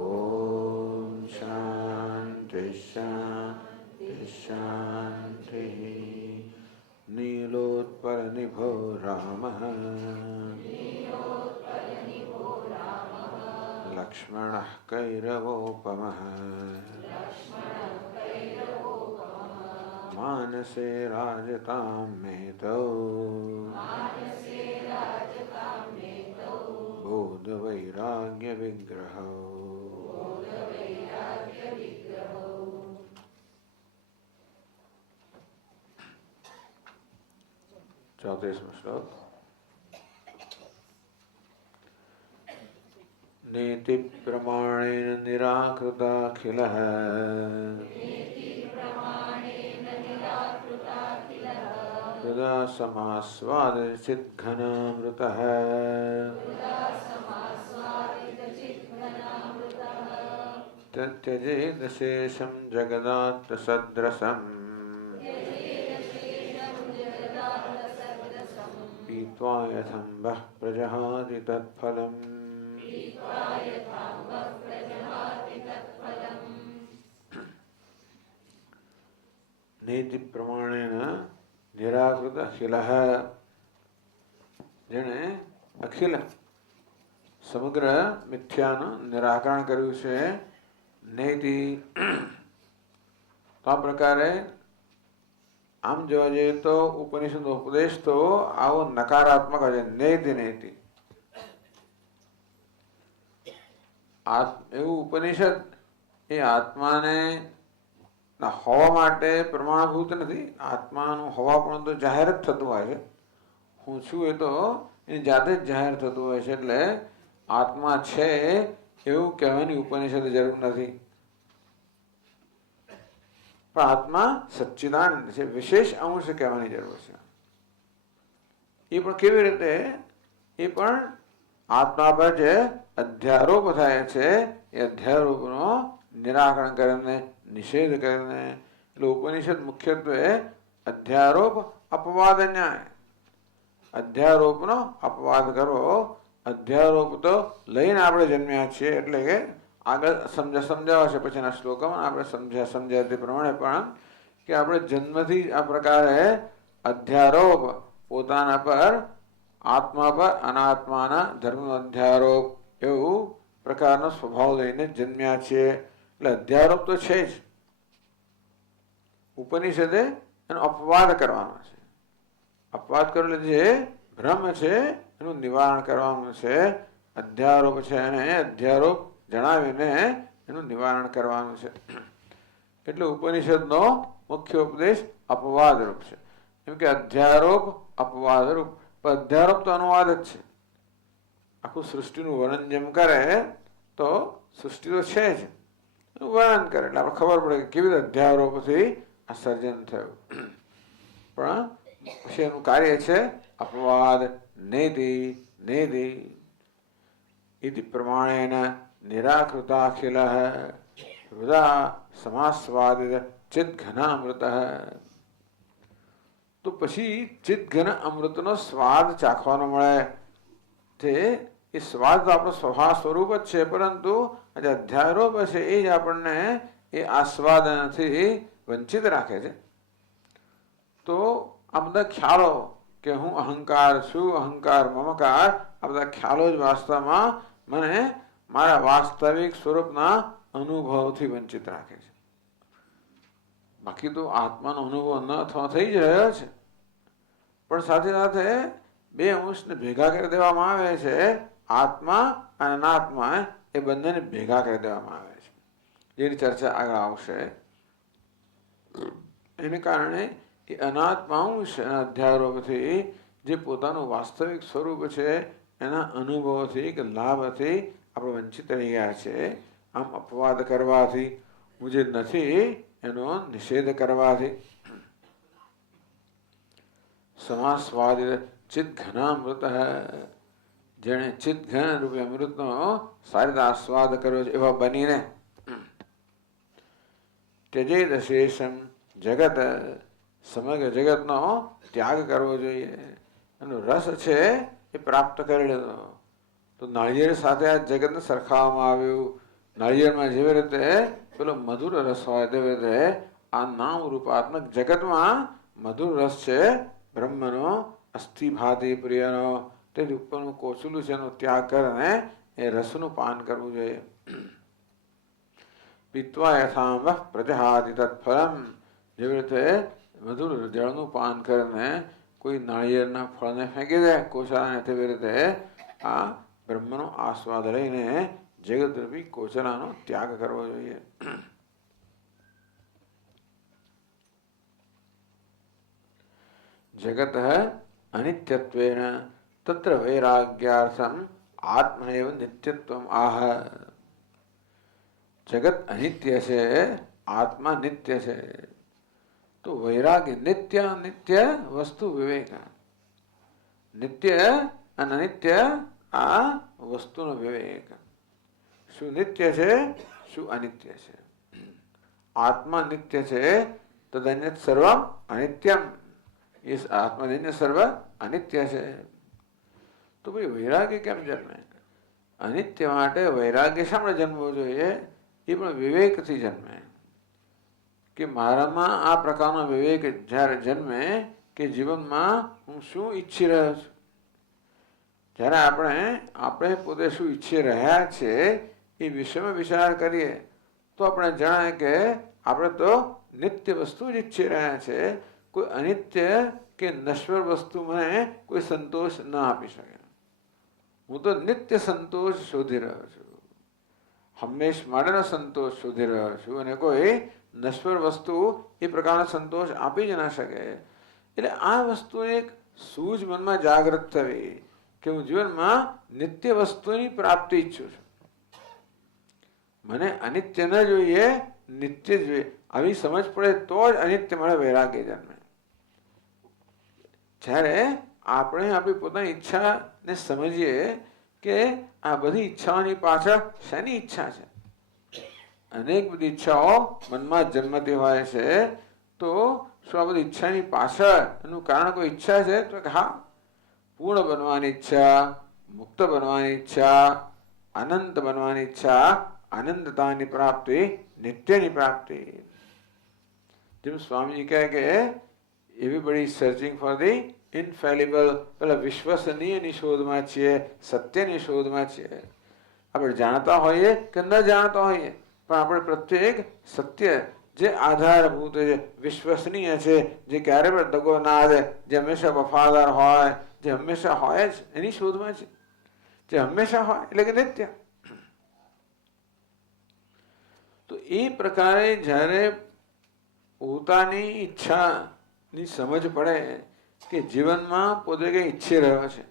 ઓમ શાંતિ શાંતિ શાંતિ. નીલોત્પલનિભો રામઃ લક્ષ્મણઃ કૈરવોપમઃ માનસે રાજતાં મેતૌ विग्रह। 34वां श्लोक। नेति प्रमाणेन निराकृताखिलः हृदा समास्वादितचिद्घनामृतः त्यजेदशेषं जगदात्मसदृशम् पीत्वा यथम्बः प्रजहाति तत्फलम्। नेति प्रमाणेन निराकृत अखिलः, જેણે અખિલ સમગ્ર મિથ્યાનું નિરાકરણ કર્યું છે. નેતિ તો આ પ્રકારે આમ જોવા જઈએ તો ઉપનિષદનો ઉપદેશ તો આવો નકારાત્મક છે. નેતિ નેતિ એવું ઉપનિષદ એ આત્માને હોવા માટે પ્રમાણભૂત નથી. આત્માનું હોવાપણું તો જાહેર જ થતું હોય છે. હું છું એ તો એની જાતે જ જાહેર થતું હોય છે. એટલે આત્મા છે એવું કહેવાની ઉપનિષદ જરૂર નથી. પણ આત્મા સચ્ચિદાનંદ છે, વિશેષ અંશ કહેવાની જરૂર છે. એ પણ કેવી રીતે? એ પણ આત્મા પર જે અધ્યારોપ થાય છે એ અધ્યારોપનો નિરાકરણ કરીને, નિષેધ કરીને. એટલે ઉપનિષદ મુખ્યત્વે અધ્યારોપ અપવાદ ન્યાય. અધ્યારોપનો અપવાદ કરવો. અધ્યારોપ તો લઈને આપણે જન્મ્યા છીએ, એટલે કે આગળ સમજાવશે પછીના શ્લોકમાં આપણે સમજ્યા તે પ્રમાણે પણ કે આપણે જન્મથી આ પ્રકારે અધ્યારોપ પોતાના પર, આત્મા પર અનાત્માના ધર્મનો અધ્યારોપ એવું પ્રકારનો સ્વભાવ લઈને જન્મ્યા છીએ. એટલે અધ્યારોપ તો છે જ. ઉપનિષદે એનો અપવાદ કરવાનો છે. અપવાદ કરો એટલે જે ભ્રમ છે એનું નિવારણ કરવાનું છે. અધ્યારોપ છે એને અધ્યારોપ જણાવીને એનું નિવારણ કરવાનું છે. એટલે ઉપનિષદનો મુખ્ય ઉપદેશ અપવાદ રૂપ છે. એમ કે અધ્યારોપ અપવાદ રૂપ. અધ્યારોપ તો અનુવાદ જ છે. આખું સૃષ્ટિનું વર્ણન જેમ કરે તો સૃષ્ટિ તો છે જ, વર્ણન કરે એટલે આપણે ખબર પડે કે કેવી રીતે અધ્યારોપથી આ સર્જન થયું. પણ પછી એનું કાર્ય છે અપવાદ. નેતિ નેતિ ઇતિ પ્રમાણેન નિરાકૃતાખિલ હૃદા સમાસ્વાદિત ચિદ્ઘનામૃત. તો પછી ચિદ્ઘન અમૃતનો સ્વાદ ચાખવાનો મળે. તે એ સ્વાદ તો આપણો સ્વભાવ સ્વરૂપ જ છે, પરંતુ આજે અધ્યારોપ છે એ જ આપણને એ આસ્વાદનથી વંચિત રાખે છે. તો આ બધા ખ્યાલો કે હું અહંકાર છું, અહંકાર મમકાર, આ બધા ખ્યાલો જ વાસ્તવમાં મને મારા વાસ્તવિક સ્વરૂપના અનુભવથી વંચિત રાખે છે. બાકી તો આત્માનો અનુભવ ન થઈ જ રહ્યો છે, પણ સાથે સાથે બે અંશને ભેગા કરી દેવામાં આવે છે. આત્મા અને અનાત્મા એ બંનેને ભેગા કરી દેવામાં આવે છે. જેની ચર્ચા આગળ આવશે. એને કારણે એ અનાત્મા અંશ અધ્યારોપથી જે પોતાનું વાસ્તવિક સ્વરૂપ છે એના અનુભવથી કે લાભથી આપણે વંચિત રહી ગયા છે. આમ અપવાદ કરવાથી, હું જે નથી એનો નિષેધ કરવાથી. સમાસ્વાદિત ચિદ્ઘનામૃત, જેણે ચિદ્ઘન રૂપે અમૃતનો સારી રીતે આસ્વાદ કર્યો છે એવા બનીને ત્યજેદ શેષમ જગત, સમગ્ર જગતનો ત્યાગ કરવો જોઈએ. એનો રસ છે એ પ્રાપ્ત કરી લીધો. તો નાળિયેર સાથે આ જગતને સરખાવવામાં આવ્યું. નાળિયેરમાં જેવી રીતે પેલો મધુર રસ હોય તેવી રીતે આ નામ રૂપાત્મક જગતમાં મધુર રસ છે બ્રહ્મનો, અસ્થિ ભાતિ પ્રિયનો. તેથી ઉપરનું કોચલું છે એનો ત્યાગ કરીને એ રસનું પાન કરવું જોઈએ. પીત્વા યથામ પ્રજહાતિ તત્ફલમ, જેવી રીતે મધુર જળનું પાન કરીને કોઈ નાળિયેરના ફળને ફેંકી દે કોશાને, તેવી રીતે આ બ્રહ્મનો આસ્વાદ લઈને જગતરૂપી કોચલાનો ત્યાગ કરવો જોઈએ. જગત અનિત્યત્વેન તત્ર વૈરાગ્યાર્થમ આત્મનેવ નિત્યત્વમ આહ. જગત અનિત્ય છે, આત્મા નિત્ય છે, તો વૈરાગ્ય નિત્ય નિત્ય વસ્તુ વિવેક. નિત્ય અને અનિત્ય આ વસ્તુનો વિવેક. શું નિત્ય છે, શું અનિત્ય છે. આત્મા નિત્ય છે, તદન્યત સર્વમ અનિત્યમ. એ આત્મજન્ય સર્વ અનિત્ય છે. તો ભાઈ વૈરાગ્ય કેમ જન્મે? અનિત્ય માટે વૈરાગ્ય શા માટે જન્મવું જોઈએ? એ પણ વિવેકથી જન્મે. કે મારામાં આ પ્રકારનો વિવેક જ્યારે જન્મે કે જીવનમાં હું શું ઈચ્છી રહ્યો છું. જ્યારે આપણે પોતે શું ઈચ્છી રહ્યા છે એ વિષયમાં વિચાર કરીએ તો આપણે જણાય કે આપણે તો નિત્ય વસ્તુ જ ઈચ્છી રહ્યા છે. કોઈ અનિત્ય કે નશ્વર વસ્તુ મને કોઈ સંતોષ ન આપી શકે. હું તો નિત્ય સંતોષ શોધી રહ્યો છું, હંમેશ માટેનો સંતોષ શોધી રહ્યો છું, અને કોઈ નશ્વર વસ્તુ એ પ્રકારનો સંતોષ આપી જ ના શકે. એટલે આ વસ્તુ એક સૂઝ મનમાં જાગૃત થવી કે હું જીવનમાં નિત્ય વસ્તુની પ્રાપ્તિ ઈચ્છું છું. મને અનિત્ય ન જોઈએ, નિત્ય જોઈએ. આવી સમજ પડે તો જ અનિત્ય મળે વૈરાગ્ય જન્મે. જ્યારે આપણે આપણી પોતાની ઈચ્છાને સમજીએ કે આ બધી ઈચ્છાઓની પાછળ શેની ઈચ્છા છે. અનેક બધી ઈચ્છાઓ મનમાં જન્મતી હોય છે. તો શું આ બધી ઈચ્છાની પાછળ એનું કારણ કોઈ ઈચ્છા છે? તો કે હા, પૂર્ણ બનવાની ઈચ્છા, મુક્ત બનવાની ઈચ્છા, અનંત બનવાની ઈચ્છા, અનંતતાની પ્રાપ્તિ, નિત્યની પ્રાપ્તિ. જેમ સ્વામીજી કહે કે એવરીબડી સર્ચિંગ ફોર ધી ઇનફેલિબલ. પેલા વિશ્વસનીયની શોધમાં છીએ, સત્યની શોધમાં છીએ. આપણે જાણતા હોઈએ કે ન જાણતા હોઈએ, પણ આપણે પ્રત્યેક સત્ય જે આધારભૂત છે, વિશ્વસનીય છે, જે ક્યારે પણ દગો ના આવે, જે હંમેશા વફાદાર હોય, જે હંમેશા હોય જ એની શોધમાં છે. જે હંમેશા હોય એટલે કે નિત્ય. તો એ પ્રકારે જ્યારે પોતાની ઈચ્છાની સમજ પડે કે જીવનમાં પોતે કંઈ ઈચ્છી રહ્યો છે.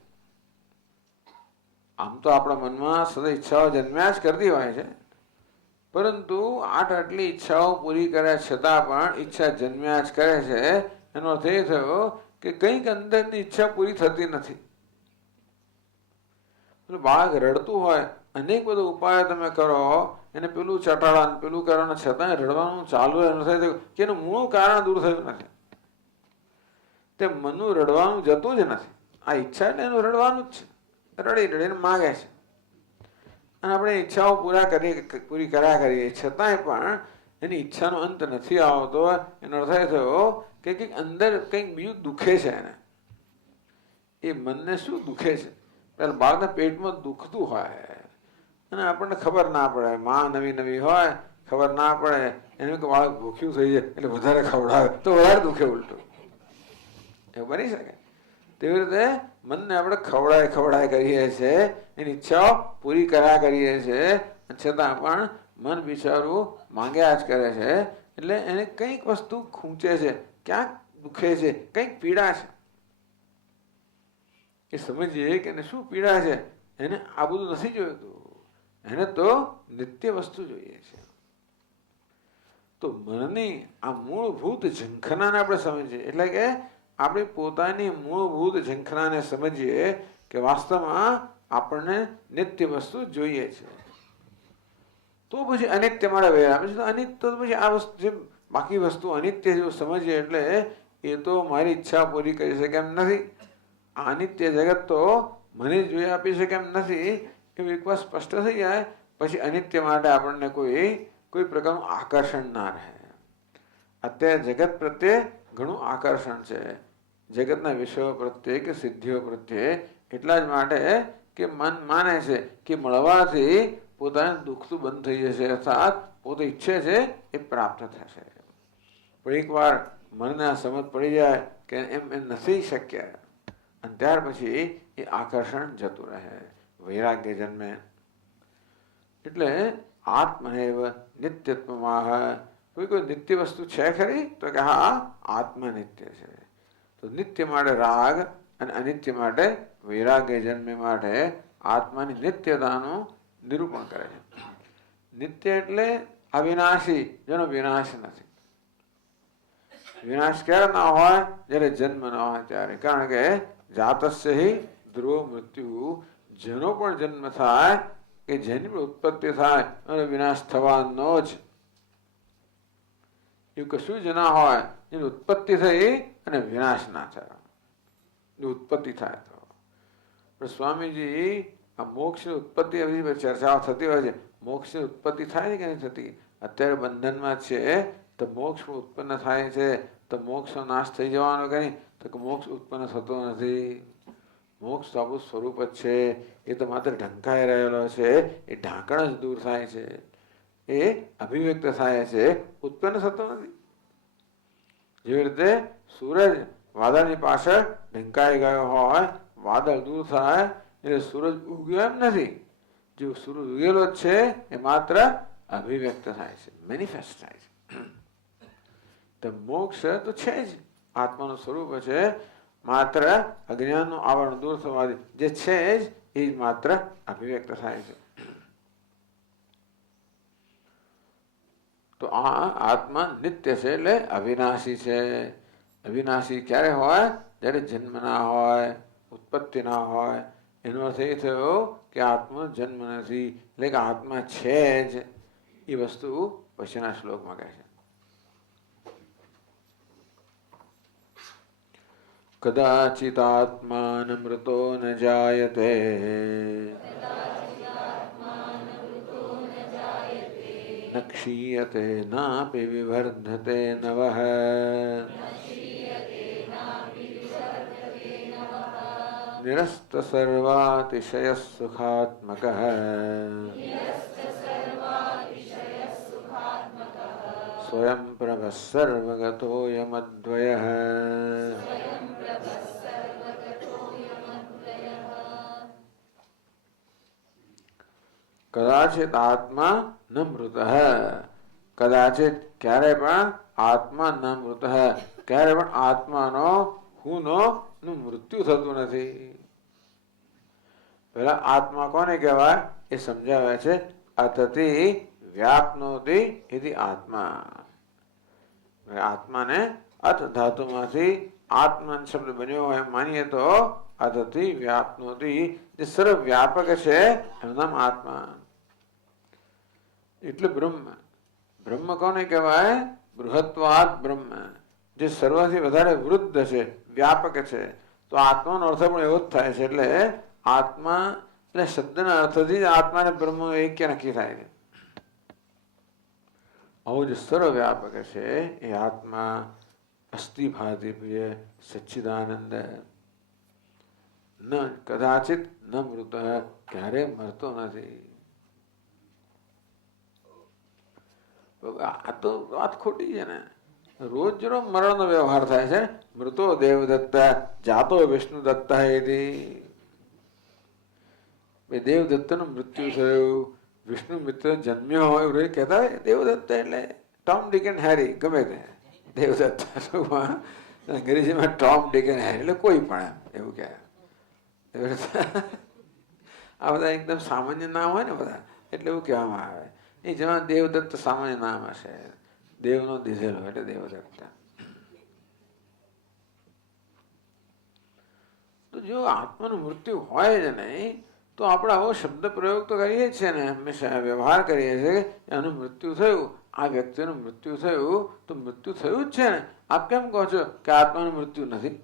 આમ તો આપણા મનમાં સદા ઈચ્છાઓ જન્મ્યા જ કરતી હોય છે, પરંતુ આટલી ઈચ્છાઓ પૂરી કર્યા છતાં પણ ઈચ્છા જન્મ્યા જ કરે છે. એનો અર્થ એ થયો કે કંઈક અંદરની ઈચ્છા પૂરી થતી નથી. બાળક રડતું હોય, અનેક બધો ઉપાય તમે કરો, એને પેલું ચટાડા પેલું કરવાના છતાં રડવાનું ચાલુ નથી કે એનું મૂળ કારણ દૂર થયું નથી. તે મનનું રડવાનું જતું જ નથી. આ ઈચ્છા એટલે એનું રડવાનું જ છે. રડી રડીને માગે છે. અને આપણે ઈચ્છાઓ પૂરી કર્યા કરીએ છતાંય પણ એની ઈચ્છાનો અંત નથી આવતો. એનો અર્થ એ થયો કે કંઈક અંદર કંઈક બીજું દુખે છે. એને એ મનને શું દુખે છે? પેલા બાળકના પેટમાં દુખતું હોય અને આપણને ખબર ના પડે. માં નવી નવી હોય, ખબર ના પડે. એનું કે બાળક ભૂખ્યું થઈ જાય એટલે વધારે ખવડાવે તો વધારે દુખે ઉલટું. એવું બની શકે? તેવી રીતે મનને આપણે ખવડાય કરીએ છીએ, એની ઈચ્છાઓ પૂરી કર્યા કરીએ છીએ, છતાં પણ મન બિચારું માંગ્યા જ કરે છે. એટલે એને કંઈક વસ્તુ ખૂંચે છે, ક્યાંક દુખે છે, કંઈક પીડા છે. એ સમજીએ કે એને શું પીડા છે. એને આ બધું નથી જોઈતું, એને તો નિત્ય વસ્તુ જોઈએ છે. તો મનની આ મૂળભૂત ઝંખનાને આપણે સમજીએ, એટલે કે આપણી પોતાની મૂળભૂત ઝંખનાને સમજીએ કે વાસ્તવમાં આપણને નિત્ય વસ્તુ જોઈએ છે. તો પછી અનિત્ય મળે વૈરાગ્ય. અનિત્ય તો પછી આ વસ્તુ જે બાકી વસ્તુ અનિત્ય જો સમજીએ એટલે એ તો મારી ઈચ્છા પૂરી કરી શકે એમ નથી. આ અનિત્ય જગત તો મને જોઈ આપી શકે એમ નથી. એવું એકવાર સ્પષ્ટ થઈ જાય પછી અનિત્ય માટે આપણને કોઈ પ્રકારનું આકર્ષણ ના રહે. અત્યારે જગત પ્રત્યે ઘણું આકર્ષણ છે, જગતના વિષયો પ્રત્યે કે સિદ્ધિઓ પ્રત્યે. એટલા જ માટે કે મન માને છે કે મળવાથી પોતાને દુખતું બંધ થઈ જશે, અર્થાત પોતે ઈચ્છે છે એ પ્રાપ્ત થશે. પણ એકવાર મનને આ સમજ પડી જાય કે એમ નથી શક્ય, અને ત્યાર પછી એ આકર્ષણ જતું રહે, વૈરાગ્ય જન્મે. એટલે આત્મનેવ નિત્યત્વમાહ. કોઈ નિત્ય વસ્તુ છે ખરી? તો કે હા, આત્મા નિત્ય છે. તો નિત્ય માટે રાગ અને અનિત્ય માટે વૈરાગ્ય જન્મે માટે આત્માની નિત્યતાનું નિરૂપણ કરે છે. નિત્ય એટલે અવિનાશી, જેનો વિનાશ નથી. વિનાશ ક્યારે ના હોય? જ્યારે જન્મ ના હોય ત્યારે. કારણ કે જાતસ્ય હિ ધ્રુવ મૃત્યુ, જેનો પણ જન્મ થાય કે જેની પણ ઉત્પત્તિ થાય અને વિનાશ થવાનો જ. એવું કશું જ ના હોય જેની ઉત્પત્તિ થઈ અને વિનાશ ના થાય. ઉત્પત્તિ થાય તો પણ સ્વામીજી આ મોક્ષની ઉત્પત્તિ ચર્ચાઓ થતી હોય છે. મોક્ષની ઉત્પત્તિ થાય છે કે નહીં થતી? અત્યારે બંધનમાં છે તો મોક્ષ ઉત્પન્ન થાય છે. તો મોક્ષનો નાશ થઈ જવાનો કે નહીં? તો મોક્ષ ઉત્પન્ન થતો નથી. મોક્ષ તો આપણું સ્વરૂપ જ છે. એ તો માત્ર ઢંકાઈ રહેલો છે. એ ઢાંકણ જ દૂર થાય છે. એ અભિવ્યક્ત થાય છે, ઉત્પન્ન થતો નથી. જેવી રીતે સૂરજ વાદળની પાછળ ઢંકાઈ ગયો હોય, વાદળ દૂર થાય એટલે સૂરજ ઉગ્યો એમ નથી. જે સૂરજ ઉગેલો જ છે એ માત્ર અભિવ્યક્ત થાય છે, મેનિફેસ્ટ થાય છે. તો મોક્ષ તો છે જ, આત્માનું સ્વરૂપ છે. માત્ર અજ્ઞાનનું આવરણ દૂર થવાથી જે છે જ એ માત્ર અભિવ્યક્ત થાય છે. તો આ આત્મા નિત્ય છે એટલે અવિનાશી છે. અવિનાશી ક્યારે હોય? જ્યારે જન્મ ના હોય, ઉત્પત્તિ ના હોય. એનો અર્થ એ થયો કે આત્મા જન્મ નથી, એટલે કે આત્મા છે જ. એ વસ્તુ પછીના શ્લોકમાં કહે છે. કદાચિત આત્માન મૃતો ન જાયતે ન ક્ષીયતે નાપિ વિવર્ધતે નવઃ નિરસ્ત સર્વાતિશય સુખાત્મકઃ સ્વયં પ્રભ સર્વગતોયમદ્વયઃ. કદાચિત આત્મા ન મૃત, કદાચિત ક્યારે પણ આત્મા ન મૃત, ક્યારે પણ આત્માનો હુંનો મૃત્યુ થતું નથી. પેલા આત્મા કોને કહેવાય એ સમજાવે છે. અતતિ વ્યાપ્નોતિ ઇતિ આત્મા. આત્માને અત ધાતુમાંથી આત્મન શબ્દ બન્યો હોય માનીએ તો અતતિ વ્યાપ્નોતિ, જે સર્વવ્યાપક છે એનું નામ આત્મા. એટલે બ્રહ્મ. બ્રહ્મ કોને કહેવાય? બૃહત્વાદ બ્રહ્મ, જે સર્વથી વધારે વૃદ્ધ છે, વ્યાપક છે. તો આત્માનો અર્થ પણ એવો જ થાય છે. એટલે આત્મા એટલે શબ્દના અર્થથી જ આત્મા અને બ્રહ્મ એક્ય નક્કી થાય છે. આવું જે સર્વવ્યાપક છે એ આત્મા અસ્થિ ભાતિ પ્રિય સચ્ચિદાનંદ. ન કદાચિત ન મૃત, ક્યારે મરતો નથી. આ તો વાત ખોટી છે ને. રોજ રોજ મરણનો વ્યવહાર થાય છે. મૃતો દેવદત્ત જાતો વિષ્ણુ દત્ત. દેવદત્તનું મૃત્યુ થયું, વિષ્ણુ મિત્ર જન્મ્યો હોય એવું કહેતા હોય. દેવદત્ત એટલે ટોમ ડિક એન્ડ હેરી, ગમે તે દેવદત્ત. અંગ્રેજીમાં ટોમ ડિક એન્ડ હેરી એટલે કોઈ પણ એવું કહે. આ બધા એકદમ સામાન્ય નામ હોય ને બધા, એટલે એવું કહેવામાં આવે. એ જેમાં દેવદત્ત સામાન્ય નામ હશે, દેવનો દીધેલો એટલે દેવદત્ત. તો જો આત્માનું મૃત્યુ હોય જ નહીં તો આપણે આવો શબ્દ પ્રયોગ તો કરીએ છીએ ને, હંમેશા વ્યવહાર કરીએ છીએ કે એનું મૃત્યુ થયું, આ વ્યક્તિનું મૃત્યુ થયું, તો મૃત્યુ થયું જ છે ને. આપ કેમ કહો છો કે આત્માનું મૃત્યુ નથી?